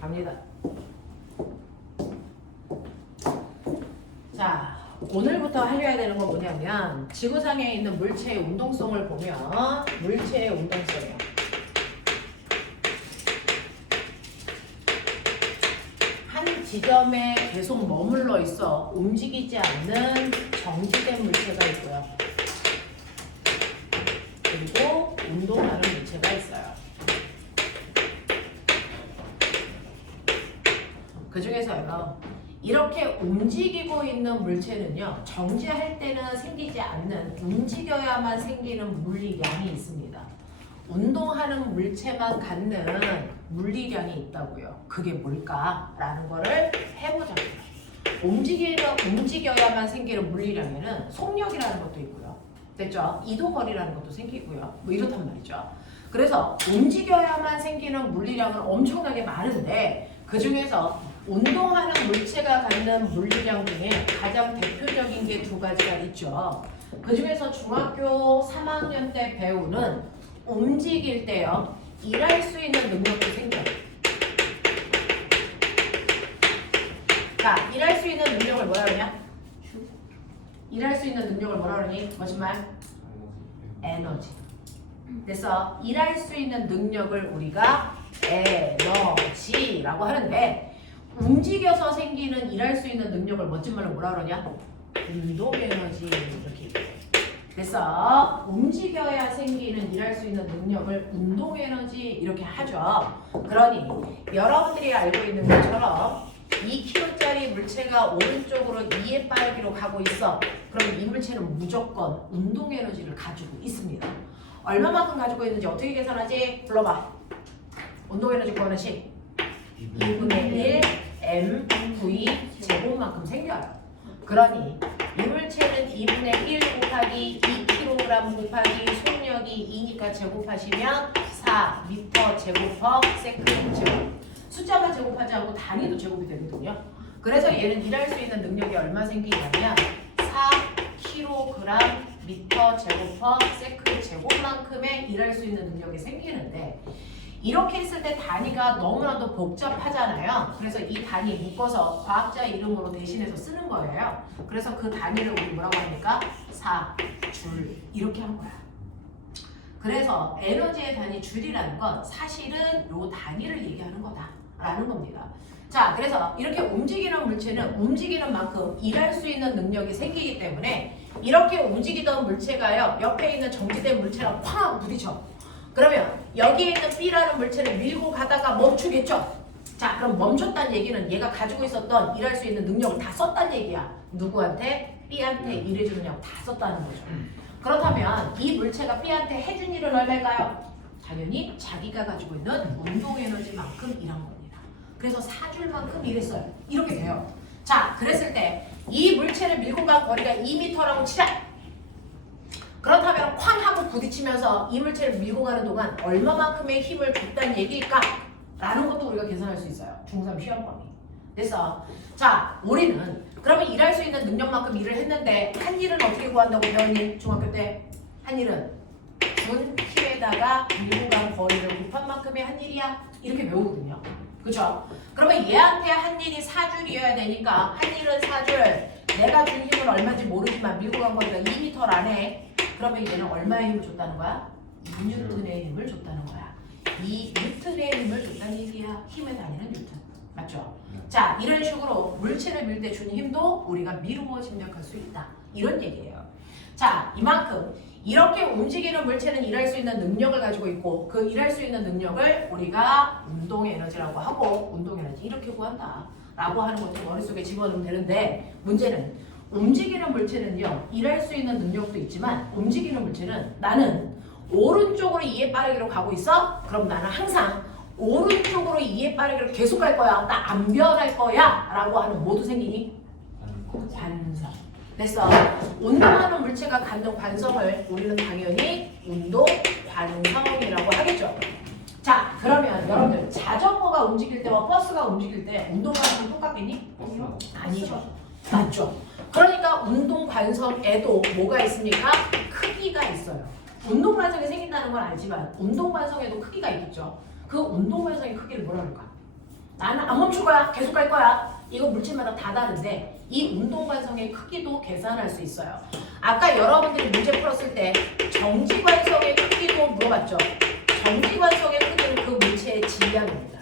갑니다. 자, 오늘부터 알려야 되는 건 뭐냐면 지구상에 있는 물체의 운동성을 보면 물체의 운동성이요. 한 지점에 계속 머물러 있어 움직이지 않는 정지된 물체가 있고요. 그리고 운동하는 물체가 있어요. 그 중에서요, 이렇게 움직이고 있는 물체는요, 정지할 때는 생기지 않는, 움직여야만 생기는 물리량이 있습니다. 운동하는 물체만 갖는 물리량이 있다고요. 그게 뭘까라는 거를 해보자고요. 움직여야만 생기는 물리량에는 속력이라는 것도 있고요. 됐죠? 이동거리라는 것도 생기고요. 뭐 이렇단 말이죠. 그래서 움직여야만 생기는 물리량은 엄청나게 많은데 그 중에서 운동하는 물체가 갖는 물리량 중에 가장 대표적인 게 두 가지가 있죠. 그 중에서 중학교 3학년 때 배우는 움직일 때요, 일할 수 있는 능력도 생겨요. 자, 일할 수 있는 능력을 뭐라 그러냐? 일할 수 있는 능력을 뭐라 그러니? 거짓말? 에너지. 그래서 일할 수 있는 능력을 우리가 에너지라고 하는데, 움직여서 생기는 일할 수 있는 능력을 멋진 말로 뭐라 그러냐? 운동 에너지 이렇게 얘기해요. 그래서 움직여야 생기는 일할 수 있는 능력을 운동 에너지 이렇게 하죠. 그러니 여러분들이 알고 있는 것처럼 2kg짜리 물체가 오른쪽으로 2의 빠르기로 가고 있어. 그럼 이 물체는 무조건 운동 에너지를 가지고 있습니다. 얼마만큼 가지고 있는지 어떻게 계산하지? 불러봐. 운동 에너지 구하는 식 2분의 1 mv 제곱만큼 생겨요. 그러니 이 물체는 2분의 1 곱하기 2kg 곱하기 속력이 2니까 제곱하시면 4m 제곱 세컨드 제곱. 숫자만 제곱하지 않고 단위도 제곱이 되거든요. 그래서 얘는 일할 수 있는 능력이 얼마 생기냐면 4kg 미터 제곱 세컨드 제곱만큼의 일할 수 있는 능력이 생기는데, 이렇게 했을 때 단위가 너무나도 복잡하잖아요. 그래서 이 단위 묶어서 과학자 이름으로 대신해서 쓰는 거예요. 그래서 그 단위를 우리 뭐라고 합니까? 4줄 이렇게 한 거야. 그래서 에너지의 단위 줄이라는 건 사실은 요 단위를 얘기하는 거다라는 겁니다. 자, 그래서 이렇게 움직이는 물체는 움직이는 만큼 일할 수 있는 능력이 생기기 때문에 이렇게 움직이던 물체가요, 옆에 있는 정지된 물체랑 쾅 부딪혀. 그러면 여기에 있는 B라는 물체를 밀고 가다가 멈추겠죠? 자, 그럼 멈췄다는 얘기는 얘가 가지고 있었던 일할 수 있는 능력을 다 썼다는 얘기야. 누구한테? B한테 일해주는 약 다 썼다는 거죠. 그렇다면 이 물체가 B한테 해준 일은 얼마일까요? 당연히 자기가 가지고 있는 운동 에너지만큼 일한 겁니다. 그래서 4줄만큼 일했어요. 이렇게 돼요. 자, 그랬을 때 이 물체를 밀고 간 거리가 2m라고 치자. 그렇다면 쾅 하고 부딪히면서 이 물체를 밀고 가는 동안 얼마만큼의 힘을 줬다는 얘기일까? 라는 것도 우리가 계산할 수 있어요. 중3 시험범위. 그래서 자, 우리는 그러면 일할 수 있는 능력만큼 일을 했는데 한 일은 어떻게 구한다고 배웠니? 중학교 때? 한 일은 준 힘에다가 밀고 간 거리를 곱한 만큼의 한 일이야. 이렇게 배우거든요. 그쵸? 그러면 얘한테 한 일이 4줄이어야 되니까 한 일은 4줄, 내가 준 힘은 얼마인지 모르지만 밀고 간 거리가 2m라네. 그러면 얘는 얼마의 힘을 줬다는 거야? 2뉴턴의 힘을 줬다는 거야. 2뉴턴의 힘을 줬다는 얘기야. 힘의 단위는 뉴턴. 맞죠? 자, 이런 식으로 물체를 밀 때 준 힘도 우리가 미루어 짐작할 수 있다. 이런 얘기예요. 자, 이만큼 이렇게 움직이는 물체는 일할 수 있는 능력을 가지고 있고, 그 일할 수 있는 능력을 우리가 운동 에너지라고 하고, 운동 에너지 이렇게 구한다 라고 하는 것도 머릿속에 집어넣으면 되는데, 문제는 움직이는 물체는요, 일할 수 있는 능력도 있지만 움직이는 물체는 나는 오른쪽으로 2의 빠르기로 가고 있어? 그럼 나는 항상 오른쪽으로 2의 빠르기로 계속 갈 거야. 나 안 변할 거야 라고 하는 모두 생기니? 관성. 그래서 운동하는 물체가 갖는 관성을 우리는 당연히 운동 관성이라고 하겠죠. 자, 그러면 여러분들 자전거가 움직일 때와 버스가 움직일 때 운동 관성 똑같겠니? 아니죠. 맞죠. 그러니까 운동 관성에도 뭐가 있습니까? 크기가 있어요. 운동 관성이 생긴다는 건 알지만 운동 관성에도 크기가 있겠죠. 그 운동 관성의 크기를 뭐라 그럴까? 나는 안 멈출 거야. 계속 갈 거야. 이거 물질마다 다 다른데 이 운동관성의 크기도 계산할 수 있어요. 아까 여러분들이 문제 풀었을 때 정지관성의 크기도 물어봤죠. 정지관성의 크기는 그 물체의 질량입니다.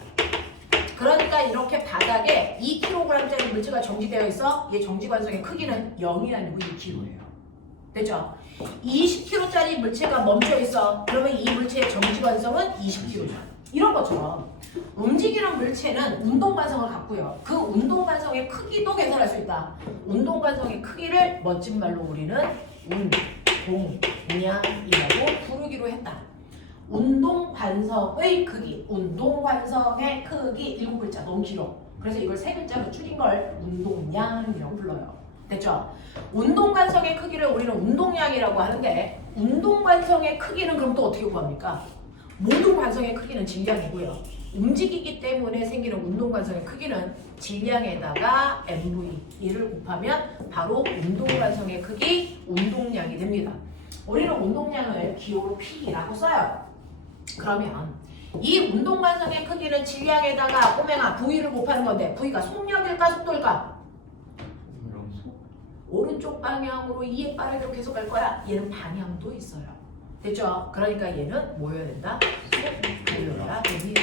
그러니까 이렇게 바닥에 2kg짜리 물체가 정지되어 있어. 얘 정지관성의 크기는 0이 아니고 2kg예요. 됐죠? 20kg짜리 물체가 멈춰 있어. 그러면 이 물체의 정지관성은 20kg죠. 이런 것처럼 움직이는 물체는 운동관성을 갖고요. 그 운동관성의 크기도 계산할 수 있다. 운동관성의 크기를 멋진 말로 우리는 운동량이라고 부르기로 했다. 운동관성의 크기, 운동관성의 크기 7글자 너무 길어. 그래서 이걸 3글자로 줄인 걸 운동량이라고 불러요. 됐죠? 운동관성의 크기를 우리는 운동량이라고 하는데 운동관성의 크기는 그럼 또 어떻게 구합니까? 모든 관성의 크기는 질량이고요. 움직이기 때문에 생기는 운동관성의 크기는 질량에다가 MV를 곱하면 바로 운동관성의 크기, 운동량이 됩니다. 우리는 운동량을 기호로 P라고 써요. 그러면 이 운동관성의 크기는 질량에다가 꼬맹아 V를 곱하는 건데 V가 속력일까 속도일까? 오른쪽 방향으로 2의 빠르기로 계속 갈 거야. 얘는 방향도 있어요. 됐죠? 그러니까 얘는 뭐여야 된다? 속도여야 됩니다.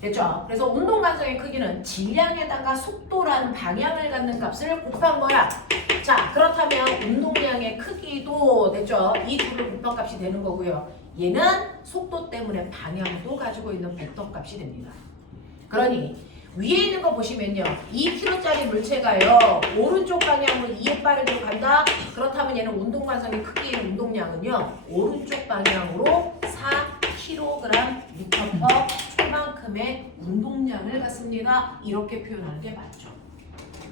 됐죠? 그래서 운동관성의 크기는 질량에다가 속도라는 방향을 갖는 값을 곱한 거야. 자, 그렇다면 운동량의 크기도 됐죠? 이 둘을 곱한 값이 되는 거고요. 얘는 속도 때문에 방향도 가지고 있는 벡터 값이 됩니다. 그러니 위에 있는 거 보시면요. 2kg짜리 물체가요. 오른쪽 방향으로 2의 빠르기로 간다. 그렇다면 얘는 운동관성의 크기의 운동량은요. 오른쪽 방향으로 4kg 미터/퍼 초만큼의 운동량을 갖습니다. 이렇게 표현하는 게 맞죠.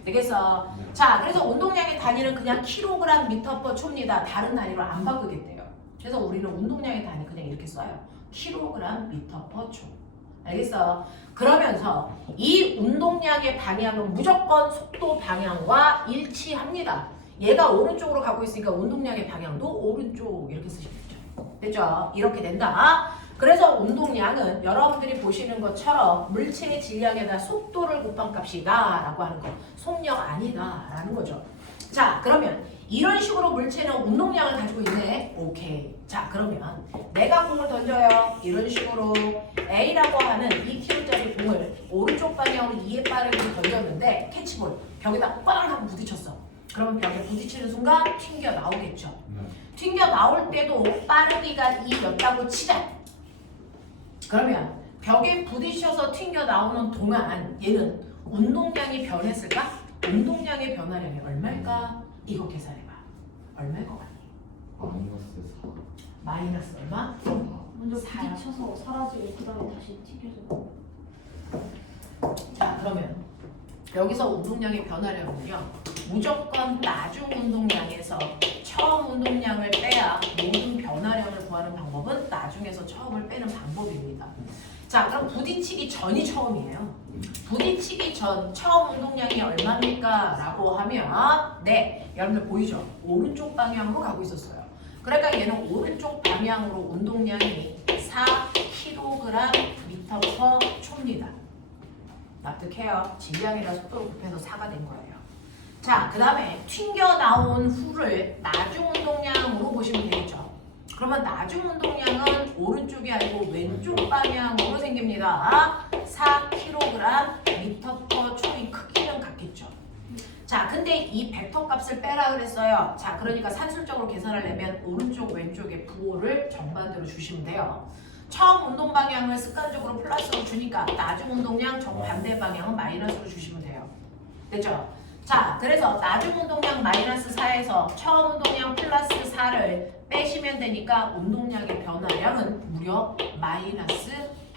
되겠어? 자, 그래서 운동량의 단위는 그냥 kg 미터/퍼 초입니다. 다른 단위로 안 바꾸겠대요. 그래서 우리는 운동량의 단위 그냥 이렇게 써요. kg 미터/퍼 초. 알겠어? 그러면서 이 운동량의 방향은 무조건 속도 방향과 일치합니다. 얘가 오른쪽으로 가고 있으니까 운동량의 방향도 오른쪽 이렇게 쓰시면 되죠. 됐죠? 이렇게 된다. 그래서 운동량은 여러분들이 보시는 것처럼 물체의 질량에다 속도를 곱한 값이다 라고 하는 거. 속력 아니다 라는 거죠. 자, 그러면 이런 식으로 물체는 운동량을 가지고 있네. 오케이. 자, 그러면 내가 공을 던져요. 이런 식으로 A라고 하는 2kg짜리 공을 오른쪽 방향으로 2의 빠르기로 던졌는데 캐치볼 벽에다 빵 하고 부딪혔어. 그러면 벽에 부딪히는 순간 튕겨 나오겠죠. 튕겨 나올 때도 빠르기가 2였다고 치자. 그러면 벽에 부딪혀서 튕겨 나오는 동안 얘는 운동량이 변했을까? 운동량의 변화량이 얼마일까? 이거 계산해봐. 얼마일 것 같니? -4. 마이너스 얼마? 먼저 부딪혀서 사라지고 그 다음에 다시 튀겨서. 자, 그러면 여기서 운동량의 변화량은요. 무조건 나중 운동량에서 처음 운동량을 빼야 모든 변화량을 구하는 방법은 나중에서 처음을 빼는 방법입니다. 자, 그럼 부딪히기 전이 처음이에요. 부딪히기 전 처음 운동량이 얼마입니까? 라고 하면 네, 여러분들 보이죠? 오른쪽 방향으로 가고 있었어요. 그러니까 얘는 오른쪽 방향으로 운동량이 4kg 미터/퍼 초입니다. 납득해요? 질량이라 속도를 곱해서 4가 된 거예요. 자, 그 다음에 튕겨 나온 후를 나중 운동량으로 보시면 되겠죠. 그러면 나중 운동량은 오른쪽이 아니고 왼쪽 방향으로 생깁니다. 4kg 미터/퍼 초인 크기는 같겠죠. 자, 근데 이 벡터 값을 빼라 그랬어요. 자, 그러니까 산술적으로 계산하려면 오른쪽 왼쪽에 부호를 정반대로 주시면 돼요. 처음 운동 방향을 습관적으로 플러스로 주니까 나중 운동량 정반대 방향은 마이너스로 주시면 돼요. 됐죠? 자, 그래서 나중 운동량 마이너스 4에서 처음 운동량 플러스 4를 빼시면 되니까 운동량의 변화량은 무려 마이너스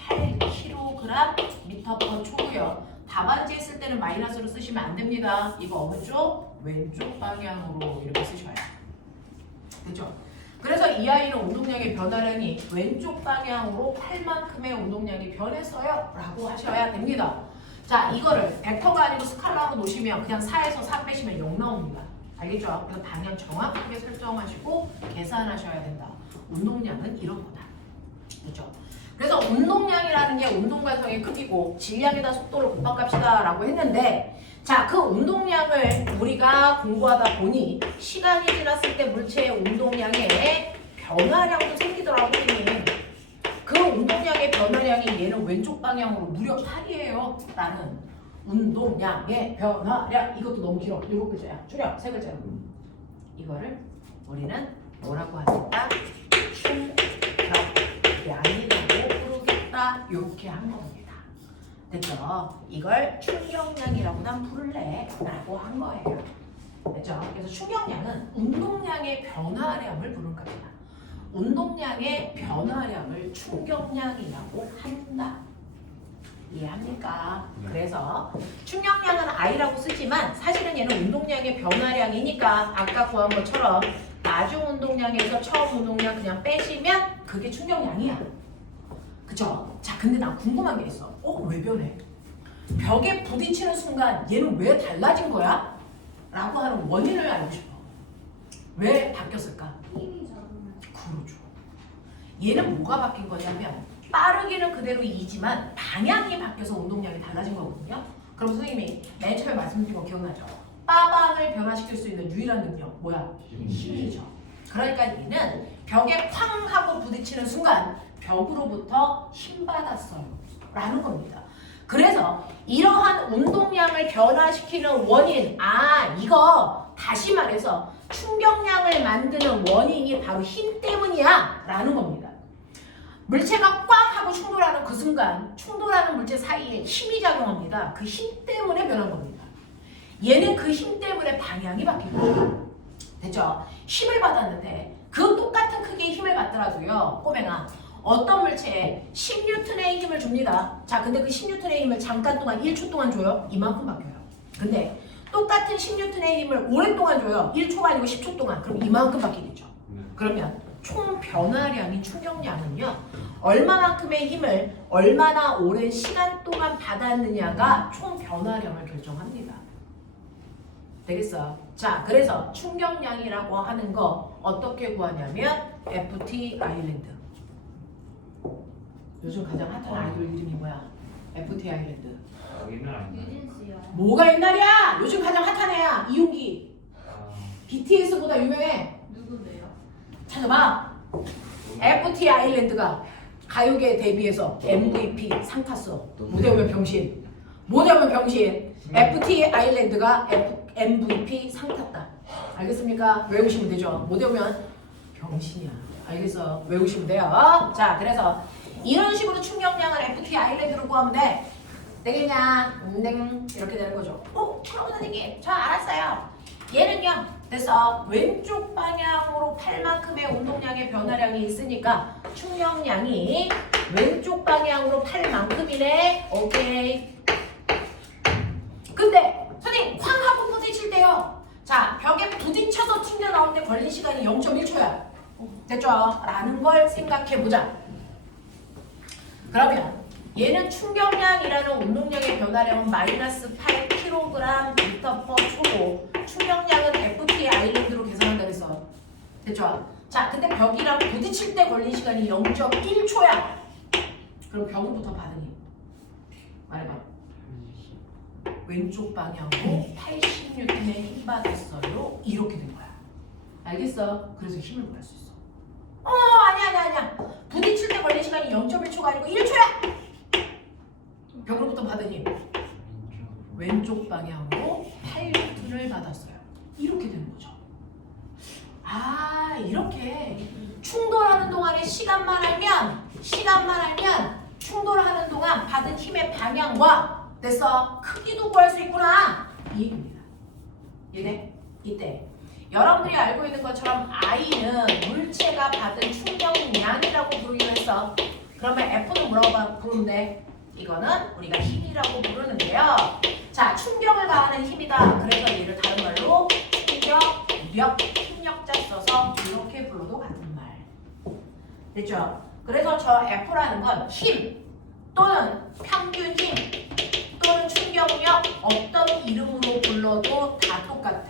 8kg 미터/퍼 초고요. 답안지 했을 때는 마이너스로 쓰시면 안 됩니다. 이거 어느 쪽? 왼쪽 방향으로 이렇게 쓰셔야 돼요. 됐죠? 그래서 이 아이는 운동량의 변화량이 왼쪽 방향으로 8만큼의 운동량이 변했어요 라고 하셔야 됩니다. 자, 이거를 벡터가 아니고 스칼라로 놓으시면 그냥 4에서 4 빼시면 0 나옵니다. 알겠죠? 그래서 방향 정확하게 설정하시고 계산하셔야 된다. 운동량은 이런 거다. 그렇죠? 그래서 운동량이라는 게 운동관성의 크기고 질량에다 속도를 곱합갑시다 라고 했는데 자, 그 운동량을 우리가 공부하다 보니 시간이 지났을 때 물체의 운동량에 변화량도 생기더라고. 그 운동량의 변화량이 얘는 왼쪽 방향으로 무려 8이에요 라는 운동량의 변화량. 이것도 너무 길어. 7글자야. 줄여. 3글자로. 이거를 우리는 뭐라고 하겠다? 충격량이라고 부르겠다. 이렇게 한 겁니다. 됐죠? 이걸 충격량이라고 난 부를래 라고 한 거예요. 됐죠? 그래서 충격량은 운동량의 변화량을 부르는 겁니다. 운동량의 변화량을 충격량이라고 한다. 이해합니까? 그래서 충격량은 I라고 쓰지만 사실은 얘는 운동량의 변화량이니까 아까 구한 것처럼 나중 운동량에서 처음 운동량 그냥 빼시면 그게 충격량이야. 그쵸? 자, 근데 난 궁금한 게 있어. 왜 변해? 벽에 부딪히는 순간 얘는 왜 달라진 거야? 라고 하는 원인을 알고 싶어. 왜 바뀌었을까? 힘이 작으면. 그러죠. 얘는 뭐가 바뀐 거냐면 빠르기는 그대로 이지만 방향이 바뀌어서 운동량이 달라진 거거든요. 그럼 선생님이 맨 처음에 말씀드린 거 기억나죠? 빠방을 변화시킬 수 있는 유일한 능력 뭐야? 힘이죠. 그러니까 얘는 벽에 쾅 하고 부딪히는 순간 벽으로부터 힘 받았어요 라는 겁니다. 그래서 이러한 운동량을 변화시키는 원인, 이거 다시 말해서 충격량을 만드는 원인이 바로 힘 때문이야 라는 겁니다. 물체가 꽝 하고 충돌하는 그 순간 충돌하는 물체 사이에 힘이 작용합니다. 그 힘 때문에 변한 겁니다. 얘는 그 힘 때문에 방향이 바뀐 거예요. 됐죠? 힘을 받았는데 그 똑같은 크기의 힘을 받더라도요. 꼬맹아, 어떤 물체에 10N의 힘을 줍니다. 자, 근데 그 10N의 힘을 잠깐 동안 1초 동안 줘요. 이만큼 바뀌어요. 근데 똑같은 10N의 힘을 오랫동안 줘요. 1초가 아니고 10초 동안. 그럼 이만큼 바뀌겠죠. 그러면 총 변화량인 충격량은요. 얼마만큼의 힘을 얼마나 오랜 시간 동안 받았느냐가 총 변화량을 결정합니다. 되겠어? 자, 그래서 충격량이라고 하는 거 어떻게 구하냐면 FT 아일랜드. 요즘 가장 핫한 아이돌 이름이 뭐야? FT 아일랜드. 옛날 아닌가? 유진씨요. 뭐가 옛날이야? 요즘 가장 핫한 애야. 이윤기. BTS보다 유명해. 누군데요? 찾아봐. FT 아일랜드가 가요계 데뷔해서 MVP 상 탔어. 무대 오면 병신. 무대 오면 병신. FT 아일랜드가 MVP 상 탔다. 알겠습니까? 외우시면 되죠. 무대 오면 병신이야. 알겠어? 외우시면 돼요. 자, 그래서 이런 식으로 충격량을 FT 아일랜드로 구하면 돼. 되겠냐? 이렇게 되는 거죠. 천호 선생님, 저 알았어요. 얘는요, 그래서 왼쪽 방향으로 8만큼의 운동량의 변화량이 있으니까 충격량이 왼쪽 방향으로 8만큼이네. 오케이. 근데 선생님, 쾅 하고 부딪힐 때요. 자, 벽에 부딪혀서 튕겨나오는데 걸린 시간이 0.1초야. 됐죠? 라는 걸 생각해보자. 그러면 얘는 충격량이라는 운동량의 변화량은 마이너스 8kg/m/초고 충격량은 FT 아일랜드로 계산한다 그랬어. 됐죠? 자, 근데 벽이랑 부딪힐 때 걸린 시간이 0.1초야. 그럼 벽으로부터 받으니 말해봐. 왼쪽 방향으로 80N의 힘 받았어요. 이렇게 된 거야. 알겠어? 그래서 힘을 구할 수 있어. 아니야. 부딪힐 때 걸린 시간이 0.1초가 아니고 1초야. 벽으로부터 받으니 왼쪽 방향으로 8N을 받았어요. 이렇게 되는 거죠. 이렇게 충돌하는 동안에 시간만 알면 충돌하는 동안 받은 힘의 방향과 됐어? 크기도 구할 수 있구나. 이 얘기입니다. 이해? 이때 여러분들이 알고 있는 것처럼 I는 물체가 받은 충격량이라고 부르기로 했어. 그러면 F는 뭐라고 부르는데? 이거는 우리가 힘이라고 부르는데요. 자, 충격을 가하는 힘이다. 그래서 얘를 다른 말로 충격력, 힘력자 써서 이렇게 불러도 같은 말. 됐죠? 그래서 저 F라는 건 힘 또는 평균 힘 또는 충격력 어떤 이름으로 불러도 다 똑같아.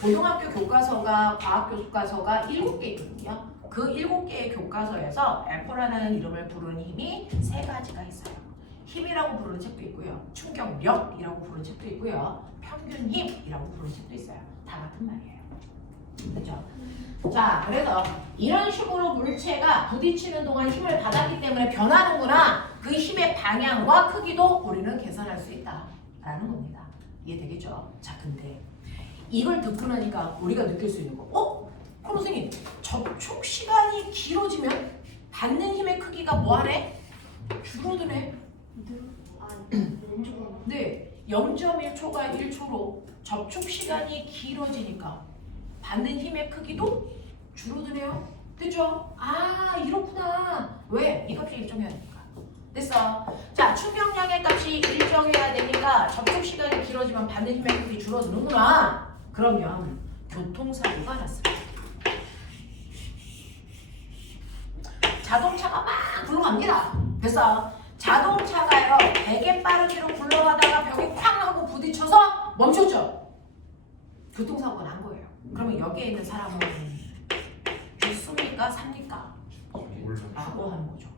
고등학교 교과서가 과학 교과서가 7개 있거든요. 그 7개의 교과서에서 F라는 이름을 부르는 힘이 3가지가 있어요. 힘이라고 부르는 책도 있고요. 충격력이라고 부르는 책도 있고요. 평균 힘이라고 부르는 책도 있어요. 다 같은 말이에요. 그렇죠? 자, 그래서 이런 식으로 물체가 부딪히는 동안 힘을 받았기 때문에 변하는구나. 그 힘의 방향과 크기도 우리는 계산할 수 있다라는 겁니다. 이해되겠죠? 자, 근데 이걸 듣고 나니까 우리가 느낄 수 있는 거, 그럼 선생님, 접촉 시간이 길어지면 받는 힘의 크기가 뭐하네? 줄어드네. 네, 0.1초가 1초로 접촉 시간이 길어지니까 받는 힘의 크기도 줄어드네요. 그죠? 아, 이렇구나. 왜? 이 값이 일정해야 되니까. 됐어. 자, 충격량의 값이 일정해야 되니까 접촉 시간이 길어지면 받는 힘의 크기 줄어드는구나. 그러면 교통사고가 났습니다. 자동차가 막 굴러갑니다. 됐어. 자동차가요, 되게 빠르게로 굴러가다가 벽에 쾅 하고 부딪혀서 멈췄죠. 교통사고가 난 거예요. 그러면 여기에 있는 사람은 죽습니까? 삽니까? 라고 하는 거죠.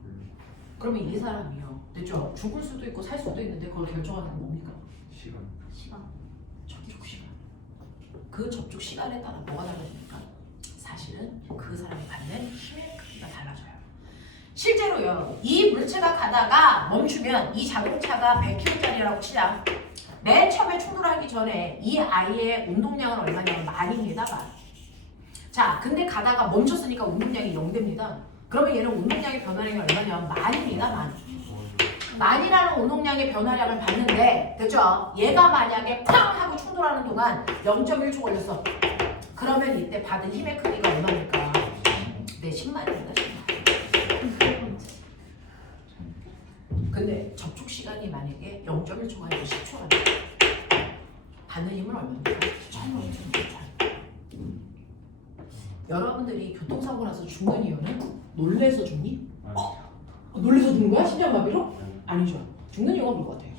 그러면 이 사람이요, 됐죠? 죽을 수도 있고 살 수도 있는데 그걸 결정하는 건 뭡니까? 시간. 접촉 시간. 그 접촉 시간에 따라 뭐가 달라집니까? 사실은 그 사람이 받는 힘의 크기가 달라져요. 실제로요, 이 물체가 가다가 멈추면 이 자동차가 100km짜리라고 치자. 맨 처음에 충돌하기 전에 이 아이의 운동량은 얼마냐면 만입니다. 만. 자, 근데 가다가 멈췄으니까 운동량이 0됩니다. 그러면 얘는 운동량의 변화량이 얼마냐면 만입니다. 만. 만이라는 운동량의 변화량을 받는데, 됐죠? 얘가 만약에 팡 하고 충돌하는 동안 0.1초 걸렸어. 그러면 이때 받은 힘의 크기가 얼마입니까? 네, 10만입니다. 10만. 근데 접촉 시간이 만약에 0.1초가 아니고 10초가 돼. 받는 힘은 얼마입니까? 1000만. 여러분들이 교통사고 나서 죽는 이유는 놀래서 죽니? 놀래서 죽는 거야? 심장마비로? 아니죠. 죽는 이유가 뭘 것 같아요?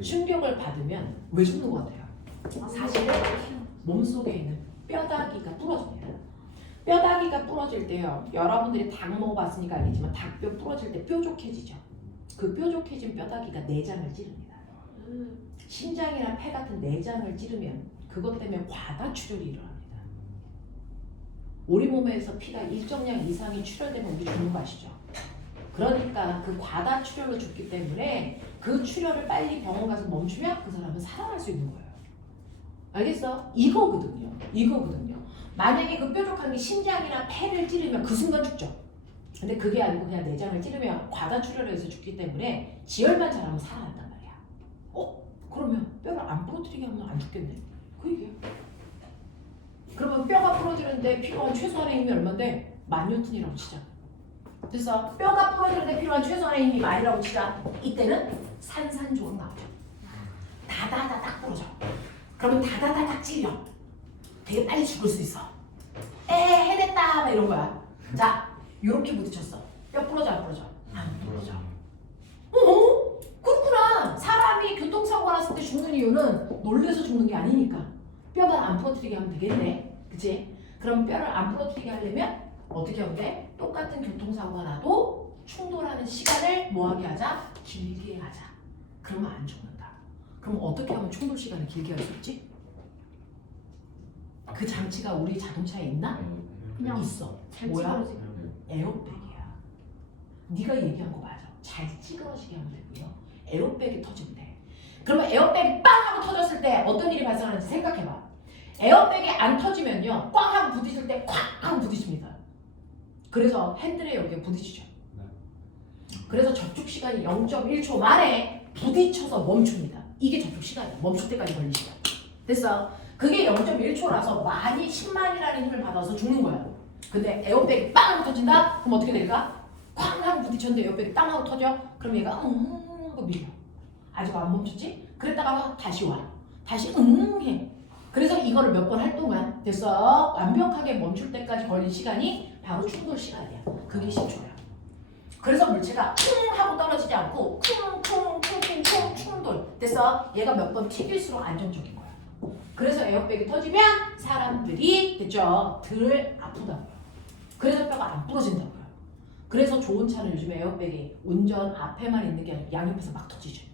충격을 받으면 왜 죽는 것 같아요? 사실은 몸속에 있는 뼈다귀가 부러집니다. 뼈다귀가 부러질 때요, 여러분들이 닭 먹어봤으니까 알겠지만 닭뼈 부러질 때 뾰족해지죠. 그 뾰족해진 뼈다귀가 내장을 찌릅니다. 심장이나 폐 같은 내장을 찌르면 그것 때문에 과다출혈이 일어납니다. 우리 몸에서 피가 일정량 이상이 출혈되면 우리 죽는 거 아시죠? 그러니까 그 과다출혈로 죽기 때문에 그 출혈을 빨리 병원 가서 멈추면 그 사람은 살아날 수 있는 거예요. 알겠어? 이거거든요. 만약에 그 뾰족한 게 심장이나 폐를 찌르면 그 순간 죽죠. 근데 그게 아니고 그냥 내장을 찌르면 과다출혈해서 죽기 때문에 지혈만 잘하면 살아난단 말이야. 그러면 뼈를 안 부러뜨리게 하면 안 죽겠네. 그 얘기야. 그러면 뼈가 부러지는데 필요한 최소한의 힘이 얼마인데? 10,000N이라고 치자. 그래서 뼈가 부러지는데 필요한 최소한의 힘이 만이라고 치자. 이때는 산산조각 나오죠. 다다다닥 부러져. 그러면 다다다닥 찔려. 되게 빨리 죽을 수 있어. 해냈다 막 이런 거야. 자, 요렇게 부딪혔어. 뼈 부러져 안 부러져? 안 부러져. 그렇구나. 사람이 교통사고가 났을 때 죽는 이유는 놀래서 죽는 게 아니니까 뼈만 안 부러뜨리게 하면 되겠네. 그치? 그럼 뼈를 안 부러뜨리게 하려면 어떻게 하면 돼? 똑같은 교통사고가 나도 충돌하는 시간을 뭐하게 하자? 길게 하자. 그러면 안 죽는다. 그럼 어떻게 하면 충돌 시간을 길게 할 수 있지? 그 장치가 우리 자동차에 있나? 그냥 있어. 잘 뭐야? 찌그러지게. 에어백이야. 네가 얘기한 거 맞아. 잘 찌그러지게 하면 되고요. 에어백이 터지면 돼. 그러면 에어백이 빵 하고 터졌을 때 어떤 일이 발생하는지 생각해봐. 에어백이 안 터지면요, 꽝 하고 부딪힐 때 쾅 하고 부딪힙니다. 그래서 핸들에 여기에 부딪히죠. 그래서 접촉 시간이 0.1초 만에 부딪혀서 멈춥니다. 이게 접촉 시간이야. 멈출 때까지 걸리는 시간. 됐어? 그게 0.1초라서 많이 10만이라는 힘을 받아서 죽는 거야. 근데 에어백이 빵 하고 터진다? 그럼 어떻게 될까? 쾅 하고 부딪혔는데 에어백이 땅 하고 터져? 그럼 얘가 하고 밀려. 아직 안 멈췄지? 그랬다가 다시 와. 다시 해. 그래서 이거를 몇 번 할 동안 됐어. 완벽하게 멈출 때까지 걸린 시간이 바로 충돌 시간이야. 그게 10초야. 그래서 물체가 쿵 하고 떨어지지 않고 쿵쿵쿵쿵쿵 충돌. 됐어? 얘가 몇 번 튀길수록 안정적인 거야. 그래서 에어백이 터지면 사람들이 됐죠? 덜 아프다고요. 그래서 뼈가 안 부러진다고요. 그래서 좋은 차는 요즘에 에어백이 운전 앞에만 있는 게 아니라 양옆에서 막 터지죠.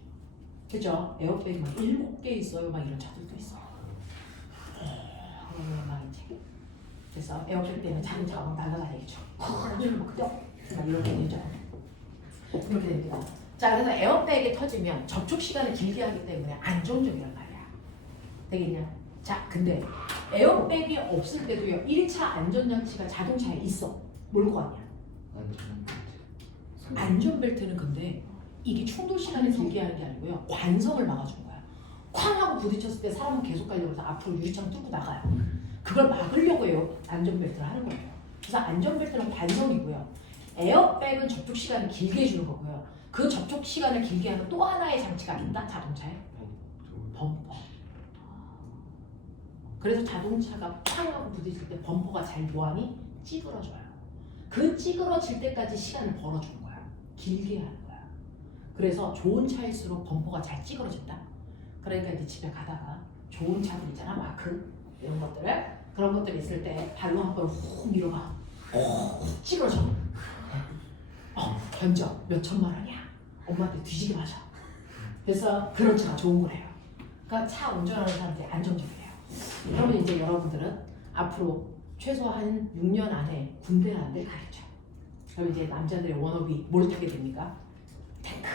그죠? 에어백이 막 7개 있어요. 막 이런 차들도 있어. 그러면 막 이제 그래서 에어백 때문에 작은 차가 막 날아다니겠죠. 막 이렇게 되죠. 이렇게 됩니다. 자, 그래서 에어백이 터지면 접촉 시간을 길게 하기 때문에 안정적이란 말이야. 되겠냐? 자, 근데 에어백이 없을 때도요. 1차 안전장치가 자동차에 있어. 뭘거 아니야? 안전벨트는 근데 이게 충돌 시간을 길게 하는 게 아니고요. 관성을 막아준 거야. 쾅 하고 부딪혔을 때 사람은 계속 가려고 해서 앞으로 유리창 뚫고 나가요. 그걸 막으려고 해요. 안전벨트를 하는 거예요. 그래서 안전벨트는 관성이고요. 에어백은 접촉 시간을 길게 해주는 거고요. 그 접촉 시간을 길게 하는 또 하나의 장치가 있다. 자동차에 범퍼. 그래서 자동차가 쾅 하고 부딪힐 때 범퍼가 잘 뭐하니? 찌그러져요. 그 찌그러질 때까지 시간을 벌어주는 거야. 길게 하는 거야. 그래서 좋은 차일수록 범퍼가 잘 찌그러진다. 그러니까 이제 집에 가다가 좋은 차들 있잖아. 마크 이런 것들을 그런 것들 있을 때 발로 한번 훅 밀어봐. 훅 찌그러져. 던져. 몇 천만 원이야. 엄마한테 뒤지게 맞아. 그래서 그런 차가 좋은 거래요. 그러니까 차 운전하는 사람들이 안정적이래요. 그러면 이제 여러분들은 앞으로 최소한 6년 안에 군대 안 될 가르쳐. 그럼 이제 남자들의 워너비 뭘 타게 됩니까? 탱크.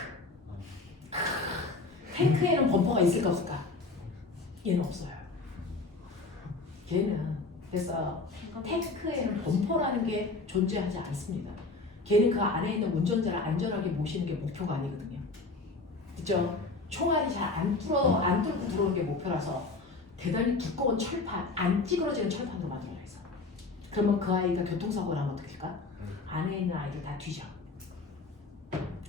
탱크에는 범퍼가 있을까 없을까? 얘는 없어요. 걔는 그래서 탱크에는 범퍼라는 게 존재하지 않습니다. 걔는 그 안에 있는 운전자를 안전하게 모시는 게 목표가 아니거든요. 그죠? 총알이 잘 안 뚫고 들어오는 게 목표라서 대단히 두꺼운 철판, 안 찌그러지는 철판으로 만들어 있어. 그러면 그 아이가 교통사고 나면 어떻게 할까? 안에 있는 아이들 다 뒤져.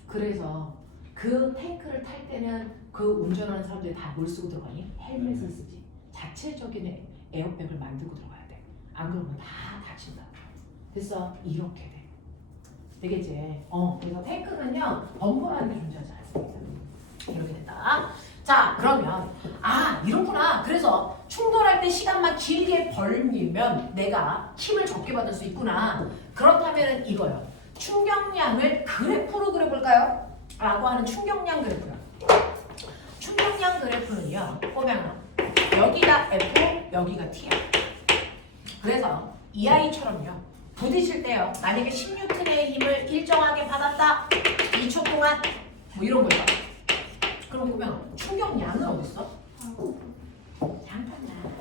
그래서 그 탱크를 탈 때는 그 운전하는 사람들이 다 뭘 쓰고 들어가니? 헬멧을 쓰지. 자체적인 에어백을 만들고 들어가야 돼. 안 그러면 다 다친다. 그래서 이렇게 돼. 되겠지? 그래서 탱크는요, 범퍼라는 게 존재하지 않습니다. 이렇게 된다. 자, 그러면 이렇구나. 그래서 충돌할 때 시간만 길게 벌리면 내가 힘을 적게 받을 수 있구나. 그렇다면 이거요. 충격량을 그래프로 그려볼까요? 라고 하는 충격량 그래프요. 충격량 그래프는요. 보면 여기가 F, 여기가 T야. 그래서 이 아이처럼요. 부딪힐 때요. 만약에 10N의 힘을 일정하게 받았다. 2초 동안 뭐 이런 거죠. 그럼 보면 충격량은 어딨어? 잠깐만.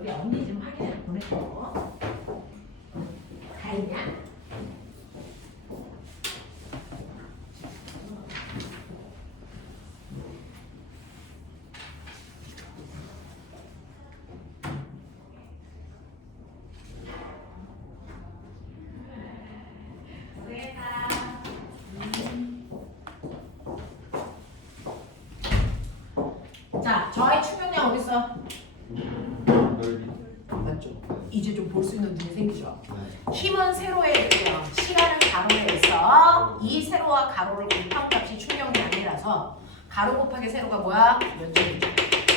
우리 언니 좀 확인해 보내줘. 다 있냐? 자, 저 아이 충격량 어딨어? 맞죠? 이제 좀 볼 수 있는 눈이 생기죠? 힘은 세로에 있고요. 시간은 가로에 있어. 이 세로와 가로를 곱한 값이 충격량이라서 가로 곱하기 세로가 뭐야? 면적이죠.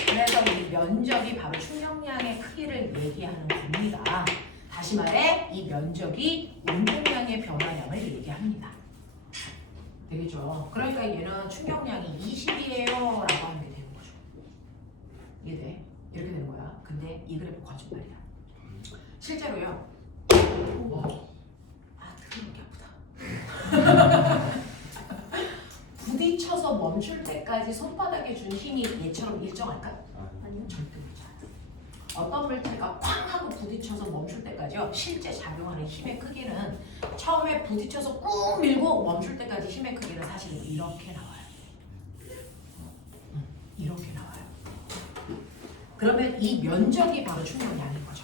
그래서 이 면적이 바로 충격량의 크기를 얘기하는 겁니다. 다시 말해 이 면적이 운동량의 변화량을 얘기합니다. 되겠죠? 그러니까 얘는 충격량이 20이에요 라고 하면 되는 거죠. 이해돼? 이렇게 되는 거야. 근데 이 그래프 거짓말이야. 실제로요. 등이 아프다. 부딪혀서 멈출 때까지 손바닥에 준 힘이 얘처럼 일정할까? 아니요. 절대 그렇지 않아. 어떤 물체가 쾅 하고 부딪혀서 멈출 때까지요. 실제 작용하는 힘의 크기는 처음에 부딪혀서 꾹 밀고 멈출 때까지 힘의 크기는 사실은 이렇게 나와요. 이렇게 나와요. 그러면 이 면적이 바로 충격량인 거죠.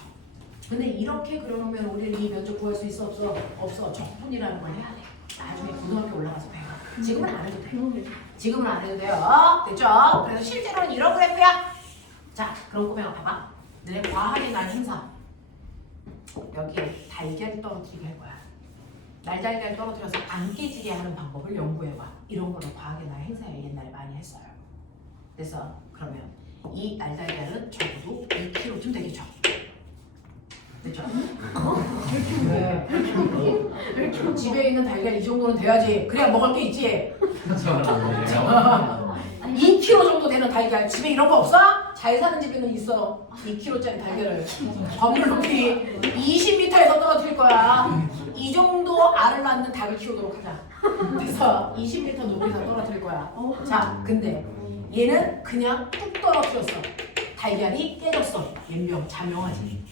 근데 이렇게 그려놓으면 우리는 이 면적 구할 수 있어 없어? 없어. 적분이라는 걸 해야 돼. 나중에 고등학교 올라가서 배워. 지금은 안 해도 돼. 지금은 안 해도 돼요. 됐죠? 그래서 실제로는 이런 그래프야. 자, 그럼 꼬맹아 봐봐. 내 과학의 날 행사. 여기에 달걀 떨어뜨리게 할 거야. 날달걀 떨어뜨려서 안 깨지게 하는 방법을 연구해봐. 이런 거를 과학의 날 행사에 옛날에 많이 했어요. 그래서 그러면 이 날달걀은 적어도 2kg쯤 되겠죠. 됐죠? 네. 집에 있는 달걀 이 정도는 돼야지. 그래야 먹을 게 있지. 2kg 정도 되는 달걀. 집에 이런 거 없어? 잘 사는 집에는 있어. 2kg짜리 달걀을 건물 높이 20m에서 떨어뜨릴 거야. 이 정도 알을 낳는 닭을 키우도록 하자. 그래서 20m 높이에서 떨어뜨릴 거야. 자, 근데 얘는 그냥 뚝 떨어뜨렸어. 달걀이 깨졌어. 연명, 자명하지.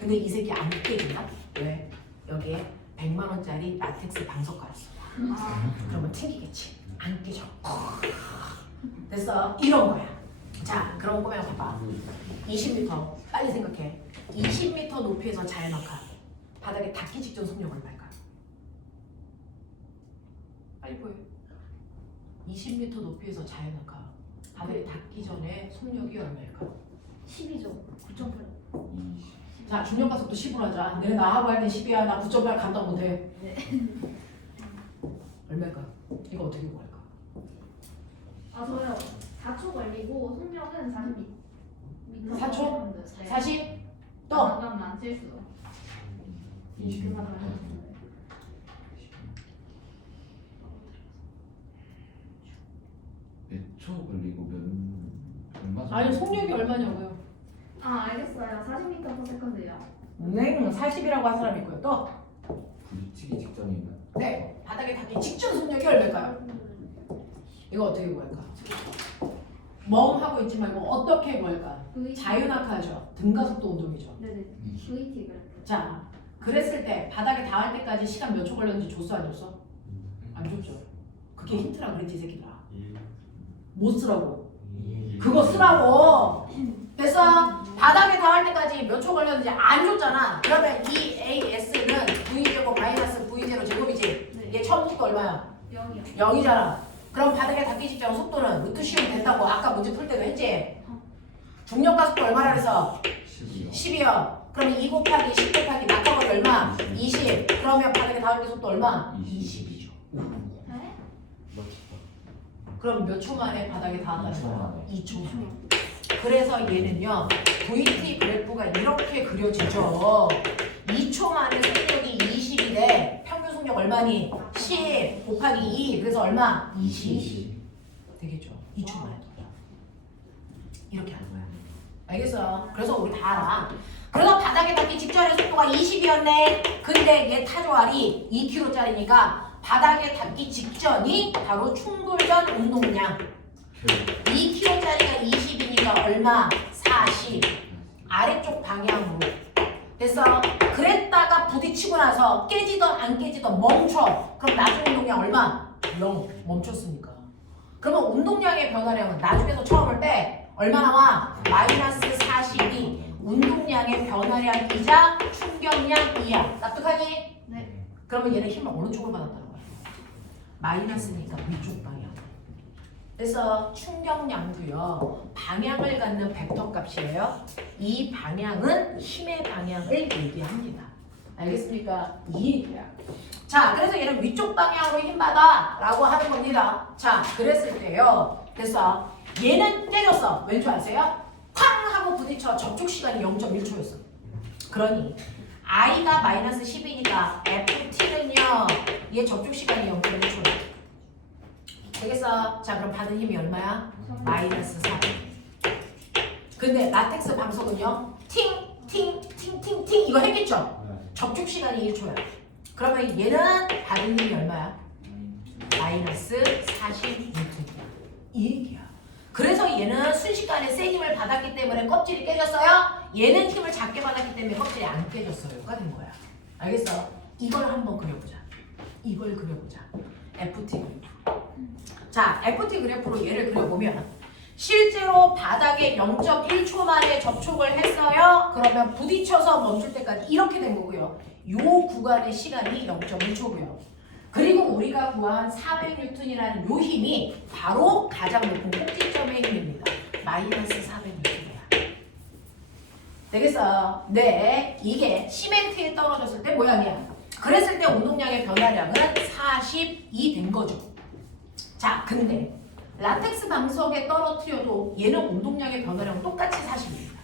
근데 이 새끼 안 깨진다? 왜? 여기에 100만 원짜리 라텍스 방석 깔았어. 그러면 튕기겠지. 안 깨져. 됐어. 이런 거야. 자, 그럼 꼬매야 봐봐. 20m. 빨리 생각해. 20m 높이에서 자연낙하. 바닥에 닿기 직전 속력 얼마일까? 빨리 보여. 20m 높이에서 자연낙하. 바닥에 닿기 전에 속력이 얼마일까? 10이죠. 9.8. 자, 중력 가속도 10으로 하자. 내가 나하고 할 때 10이야. 나 9.8 감당 못해. 네. 얼마일까? 이거 어떻게 구할까? 아 저요. 4초 걸리고 속력은 40m. 4초? 네. 40? 또? 잠깐만 실수. 20. 그 말을 하셨는데. 몇초 걸리고 얼마 정도? 아니, 속력이 얼마냐고요? 아 알겠어요. 40m/s예요. 네, 40이라고 한 사람이 있고요. 또? 부딪히기 직전인가? 네, 바닥에 닿기 직전 속력이 얼마일까요? 이거 어떻게 구할까? 멍하고 있지 말고 어떻게 구할까? 자유낙하죠. 등가속도 운동이죠. 네네. VT 그래요. 자, 그랬을 때 바닥에 닿을 때까지 시간 몇 초 걸렸는지 줬어 안 줬어? 안 줬죠. 그게 힌트라 그랬지 이 새끼들아. 못 쓰라고. 그거 쓰라고. 됐어? 바닥에 닿을 때까지 몇 초 걸렸는지 안 줬잖아. 그러면 이 AS는 V제곱 마이너스 V0 제곱이지. 네. 얘 처음부터 얼마야? 0이요. 0이잖아. 그럼 바닥에 닿기 직전 속도는 루트 씌우면 된다고 아까 문제 풀 때도 했지? 중력 가속도 얼마라 그래서? 10이요. 10이요. 그럼 2 곱하기 10 곱하기 낙하거리 얼마? 20. 그러면 바닥에 닿을 때 속도 얼마? 20이죠. 네? 그럼 몇 초 만에 바닥에 닿았다는 2초 거야? 만에. 2초 만에. 그래서 얘는요. VT 그래프가 이렇게 그려지죠. 2초 만에 속력이 20이래. 평균 속력 얼마니? 10 곱하기 2. 그래서 얼마? 20. 되겠죠. 2초 만에. 이렇게 하는 거야. 알겠어요? 그래서 우리 다 알아. 그래서 바닥에 닿기 직전의 속도가 20이었네. 근데 얘 타조알이 2kg짜리니까 바닥에 닿기 직전이 바로 충돌전 운동량. 2kg짜리가 20이니까 얼마? 40. 아래쪽 방향으로. 됐어? 그랬다가 부딪히고 나서 깨지던 안 깨지던 멈춰. 그럼 나중 운동량 얼마? 0. 멈췄으니까. 그러면 운동량의 변화량은 나중에서 처음을 빼. 얼마 나와? 마이너스 40이 운동량의 변화량이자 충격량 2야. 납득하니? 네. 그러면 얘는 힘을 어느 쪽으로 받았다는 거야? 마이너스니까 위쪽 방향. 그래서 충격량도요. 방향을 갖는 벡터 값이에요. 이 방향은 힘의 방향을 얘기합니다. 알겠습니까? 이 얘기야. 자, 그래서 얘는 위쪽 방향으로 힘받아 라고 하는 겁니다. 자, 그랬을 때요. 됐어. 얘는 때렸어. 왠 줄 아세요? 쾅 하고 부딪혀 접촉 시간이 0.1초였어. 그러니 I가 마이너스 10이니까 FT는요. 얘 접촉 시간이 0.1초야. 되겠어? 자, 그럼 받은 힘이 얼마야? 마이너스 4. 근데 라텍스 방석은요. 팅 이거 했겠죠? 접촉 시간이 1초야. 그러면 얘는 받은 힘이 얼마야? 마이너스 40N이야. 이 얘기야. 그래서 얘는 순식간에 세 힘을 받았기 때문에 껍질이 깨졌어요. 얘는 힘을 작게 받았기 때문에 껍질이 안 깨졌어요가 된 거야. 알겠어? 이걸 한번 그려보자. 이걸 그려보자. FT 그래프. 자, FT 그래프로 얘를 그려보면 실제로 바닥에 0.1초 만에 접촉을 했어요. 그러면 부딪혀서 멈출 때까지 이렇게 된 거고요. 요 구간의 시간이 0.1초고요. 그리고 우리가 구한 400N이라는 요 힘이 바로 가장 높은 꼭지점의 힘입니다. 마이너스 400N이야. 되겠어? 네, 이게 시멘트에 떨어졌을 때 모양이야. 그랬을 때 운동량의 변화량은 42 된 거죠. 자, 근데 라텍스 방석에 떨어뜨려도 얘는 운동량의 변화량은 똑같이 40입니다.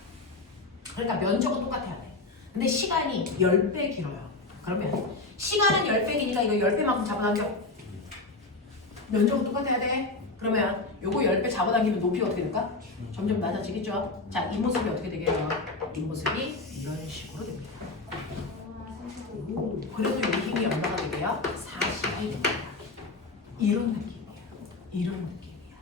그러니까 면적은 똑같아야 돼. 근데 시간이 10배 길어요. 그러면 시간은 10배 기니까 이거 10배만큼 잡아당겨. 면적은 똑같아야 돼. 그러면 요거 10배 잡아당기면 높이가 어떻게 될까? 점점 낮아지겠죠? 자, 이 모습이 어떻게 되게요? 이 모습이 이런 식으로 됩니다. 그래도 이 힘이 얼마가 되게요? 40이 됩니다. 이런 느낌이에요. 이런 느낌이야.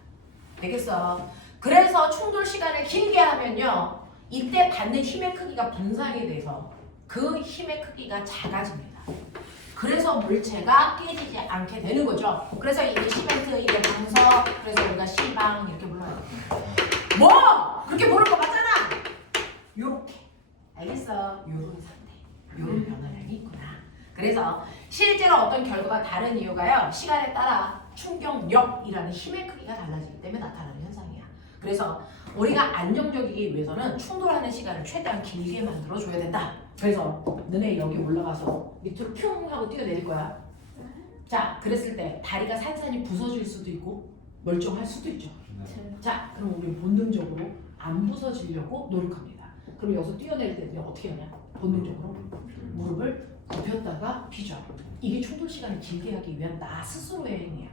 되겠어? 그래서 충돌 시간을 길게 하면요. 이때 받는 힘의 크기가 분산이 돼서 그 힘의 크기가 작아집니다. 그래서 물체가 깨지지 않게 되는 거죠. 그래서 이게 시멘트, 이게 방석, 그래서 우리가 시방 이렇게 불러요. 뭐! 그렇게 부를 거 맞잖아! 요렇게. 알겠어? 요런 상태. 요런 변화량이 있구나. 그래서 실제로 어떤 결과가 다른 이유가요. 시간에 따라 충격력이라는 힘의 크기가 달라지기 때문에 나타나는 현상이야. 그래서 우리가 안정적이기 위해서는 충돌하는 시간을 최대한 길게 만들어줘야 된다. 그래서 너네 여기 올라가서 밑으로 뿅 하고 뛰어내릴 거야. 자, 그랬을 때 다리가 산산이 부서질 수도 있고 멀쩡할 수도 있죠. 자, 그럼 우리 본능적으로 안 부서지려고 노력합니다. 그럼 여기서 뛰어내릴 때는 어떻게 하냐? 본능적으로 무릎을 굽혔다가 피죠. 이게 충돌 시간을 길게 하기 위한 나 스스로의 행위야.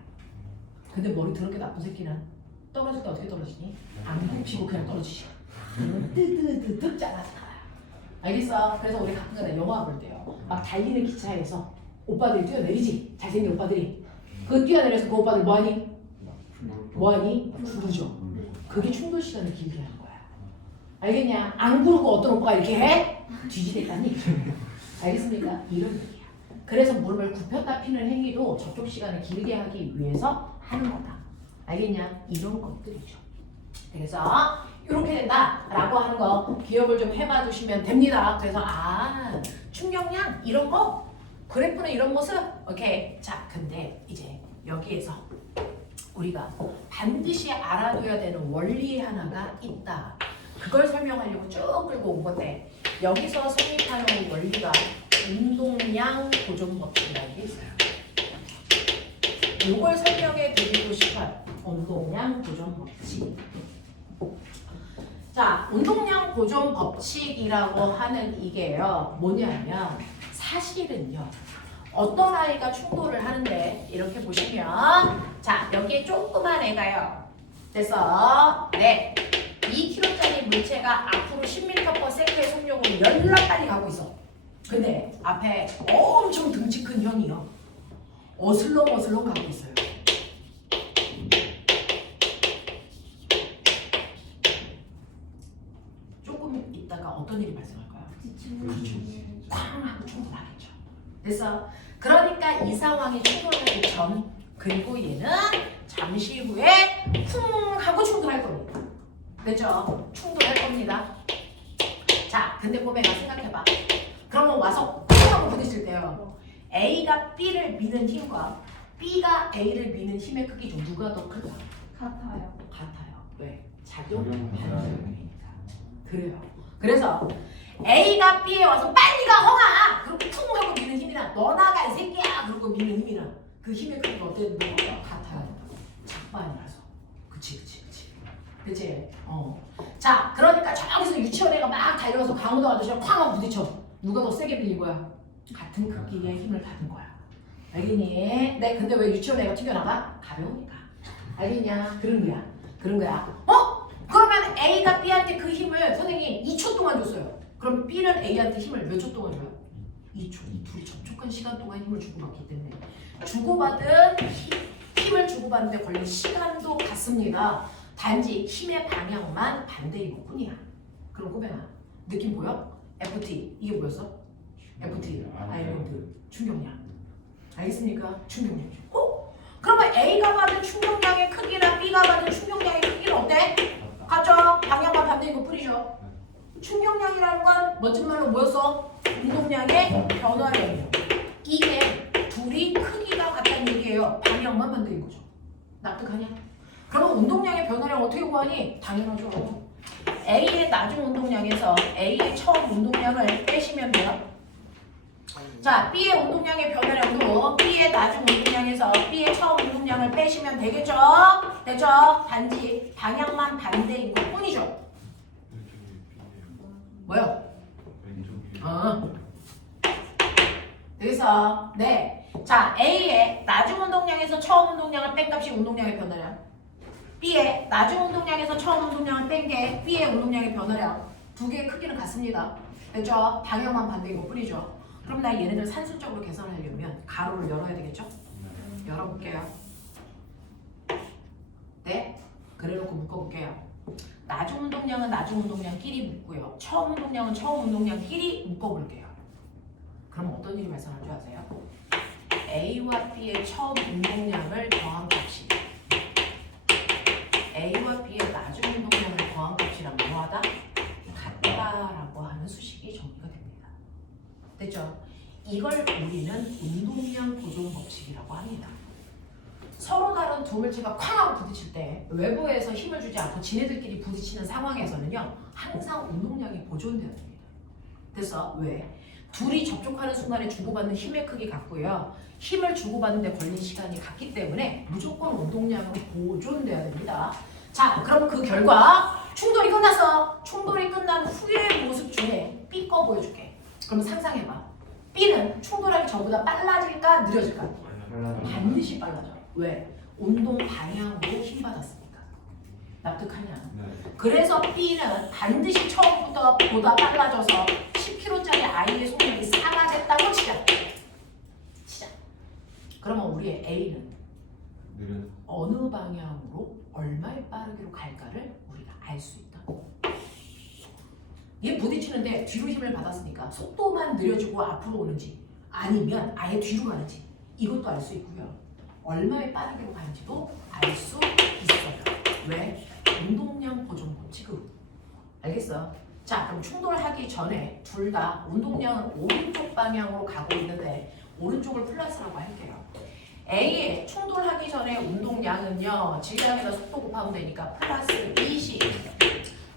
근데 머리 더럽게 나쁜 새끼는 떨어질 때 어떻게 떨어지니? 안 굽히고 그냥 떨어지지. 뜨뜨뜨뜨 잘라서 가요. 알겠어? 그래서 우리 가끔가다 영화 볼 때요. 막 달리는 기차에서 오빠들이 뛰어내리지. 잘생긴 오빠들이. 그 뛰어내려서 그 오빠들 뭐하니? 뭐하니? 구르죠. 그게 충돌 시간을 길게 하는 거야. 알겠냐? 안 구르고 어떤 오빠가 이렇게 해? 뒤지겠다니. 알겠습니까? 이런 얘기야. 그래서 무릎을 굽혔다 피는 행위도 접촉 시간을 길게 하기 위해서 하는 거다. 알겠냐? 이런 것들이죠. 그래서 이렇게 된다라고 하는 거 기억을 좀 해봐 주시면 됩니다. 그래서 충격량 이런 거 그래프는 이런 모습 오케이. 자, 근데 이제 여기에서 우리가 반드시 알아둬야 되는 원리 하나가 있다. 그걸 설명하려고 쭉 끌고 온 건데 여기서 성립하는 원리가 운동량 보존 법칙이라는 게 있어요. 이걸 설명해 드리고 싶어요. 운동량 보존 법칙. 자, 운동량 보존 법칙이라고 하는 이게요. 뭐냐면 사실은요. 어떤 아이가 충돌을 하는데 이렇게 보시면 자, 여기에 조그만 애가요. 그래서 네. 2kg짜리 물체가 앞으로 10m/s의 속력으로 열나 빨리 가고 있어. 근데 앞에 엄청 등치 큰 형이요. 어슬렁어슬렁 가고 있어요. 조금 있다가 어떤 일이 발생할까요? 쾅 하고 충돌하겠죠. 그래서 그러니까 이 상황이 충돌하기 전 그리고 얘는 잠시 후에 쿵 하고 충돌할 겁니다. 그렇죠? 충돌할 겁니다. 자, 근데 보면 생각해봐. 그러면 와서 쿵 하고 부딪힐 때요. A가 B를 미는 힘과 B가 A를 미는 힘의 크기 중 누가 더 클까? 같아요. 같아요. 왜? 작용 반작용이니까. 그래요. 그래서 A가 B에 와서 빨리 가 헝아! 그리고 쿵 하고 미는 힘이랑 너 나가 이 새끼야! 그러고 미는 힘이랑 그 힘의 크기가 어때요? 같아요. 작반이라서. 그치. 자, 그러니까 저기서 유치원 애가 막 달려와서 강호동 아저씨랑 쾅 하고 부딪혀. 누가 더 세게 밀린 거야? 같은 크기의 힘을 받은 거야. 알겠니? 네, 근데 왜 유치원 애가 튀겨나가? 가벼우니까. 알겠냐? 그런 거야. 그러면 A가 B한테 그 힘을 선생님 2초 동안 줬어요. 그럼 B는 A한테 힘을 몇 초 동안 줘요? 2초. 둘이 접촉한 시간 동안 힘을 주고받기 때문에 주고받은 힘을 주고받는데 걸린 시간도 같습니다. 단지 힘의 방향만 반대인 것뿐이야. 그럼 꼬맹아 느낌 보여? FT 이게 뭐였어? FT 아이론드 충격량. 알겠습니까? 충격량. 그러면 A가 받은 충격량의 크기랑 B가 받은 충격량의 크기는 어때? 같죠? 방향만 반대인 것뿐이죠. 충격량이라는 건 멋진 말로 뭐였어? 운동량의 변화량이에요. 이게 둘이 크기가 같다는 얘기예요. 방향만 반대인 거죠. 납득하냐? 그럼 운동량의 변화량 어떻게 구하니? 당연하죠. A의 나중 운동량에서 A의 처음 운동량을 빼시면 돼요. 자, B의 운동량의 변화량도 B의 나중 운동량에서 B의 처음 운동량을 빼시면 되겠죠? 됐죠? 단지 방향만 반대인 것 뿐이죠. 뭐요? 그래서 네. 자, A의 나중 운동량에서 처음 운동량을 뺀 값이 운동량의 변화량. B의 나중 운동량에서 처음 운동량을 뺀 게 B의 운동량의 변화량. 두 개의 크기는 같습니다. 됐죠? 방향만 반대인 것 뿐이죠. 그럼 나 얘네들 산술적으로 계산하려면 가로를 열어야 되겠죠? 열어볼게요. 네? 그래놓고 묶어볼게요. 나중 운동량은 나중 운동량끼리 묶고요. 처음 운동량은 처음 운동량끼리 묶어볼게요. 그럼 어떤 일이 발생할 줄 아세요? A와 B의 처음 운동량을 더한 값이 A와 B의 나중 운동량을 더한 값이랑 뭐하다? 같다라고 하는 수식이 정리가 됩니다. 됐죠? 이걸 우리는 운동량 보존 법칙이라고 합니다. 서로 다른 두 물체가 쾅 하고 부딪힐 때 외부에서 힘을 주지 않고 지네들끼리 부딪히는 상황에서는요 항상 운동량이 보존되어야 됩니다. 그래서 왜? 둘이 접촉하는 순간에 주고받는 힘의 크기 같고요. 힘을 주고받는 데 걸린 시간이 같기 때문에 무조건 운동량은 보존돼야 됩니다. 자, 그럼 그 결과 충돌이 끝났어. 충돌이 끝난 후의 모습 중에 B 거 보여줄게. 그럼 상상해봐. B는 충돌하기 전보다 빨라질까 느려질까? 반드시 빨라져. 왜? 운동 방향으로 힘 받았으니까. 납득하냐? 그래서 B는 반드시 처음부터 보다 빨라져서 10kg짜리 아이의 속력이 4가 됐다고 치자. 그러면 우리의 A는 어느 방향으로 얼마의 빠르기로 갈까를 우리가 알 수 있다. 얘 부딪히는데 뒤로 힘을 받았으니까 속도만 느려지고 앞으로 오는지 아니면 아예 뒤로 가는지 이것도 알 수 있고요. 얼마의 빠르기로 가는지도 알 수 있어요. 왜? 운동량 보존 법칙으로. 알겠어? 자, 그럼 충돌하기 전에 둘 다 운동량은 오른쪽 방향으로 가고 있는데 오른쪽을 플러스라고 할게요. A의 충돌하기 전에 운동량은요. 질량에다 속도 곱하면 되니까 플러스 20.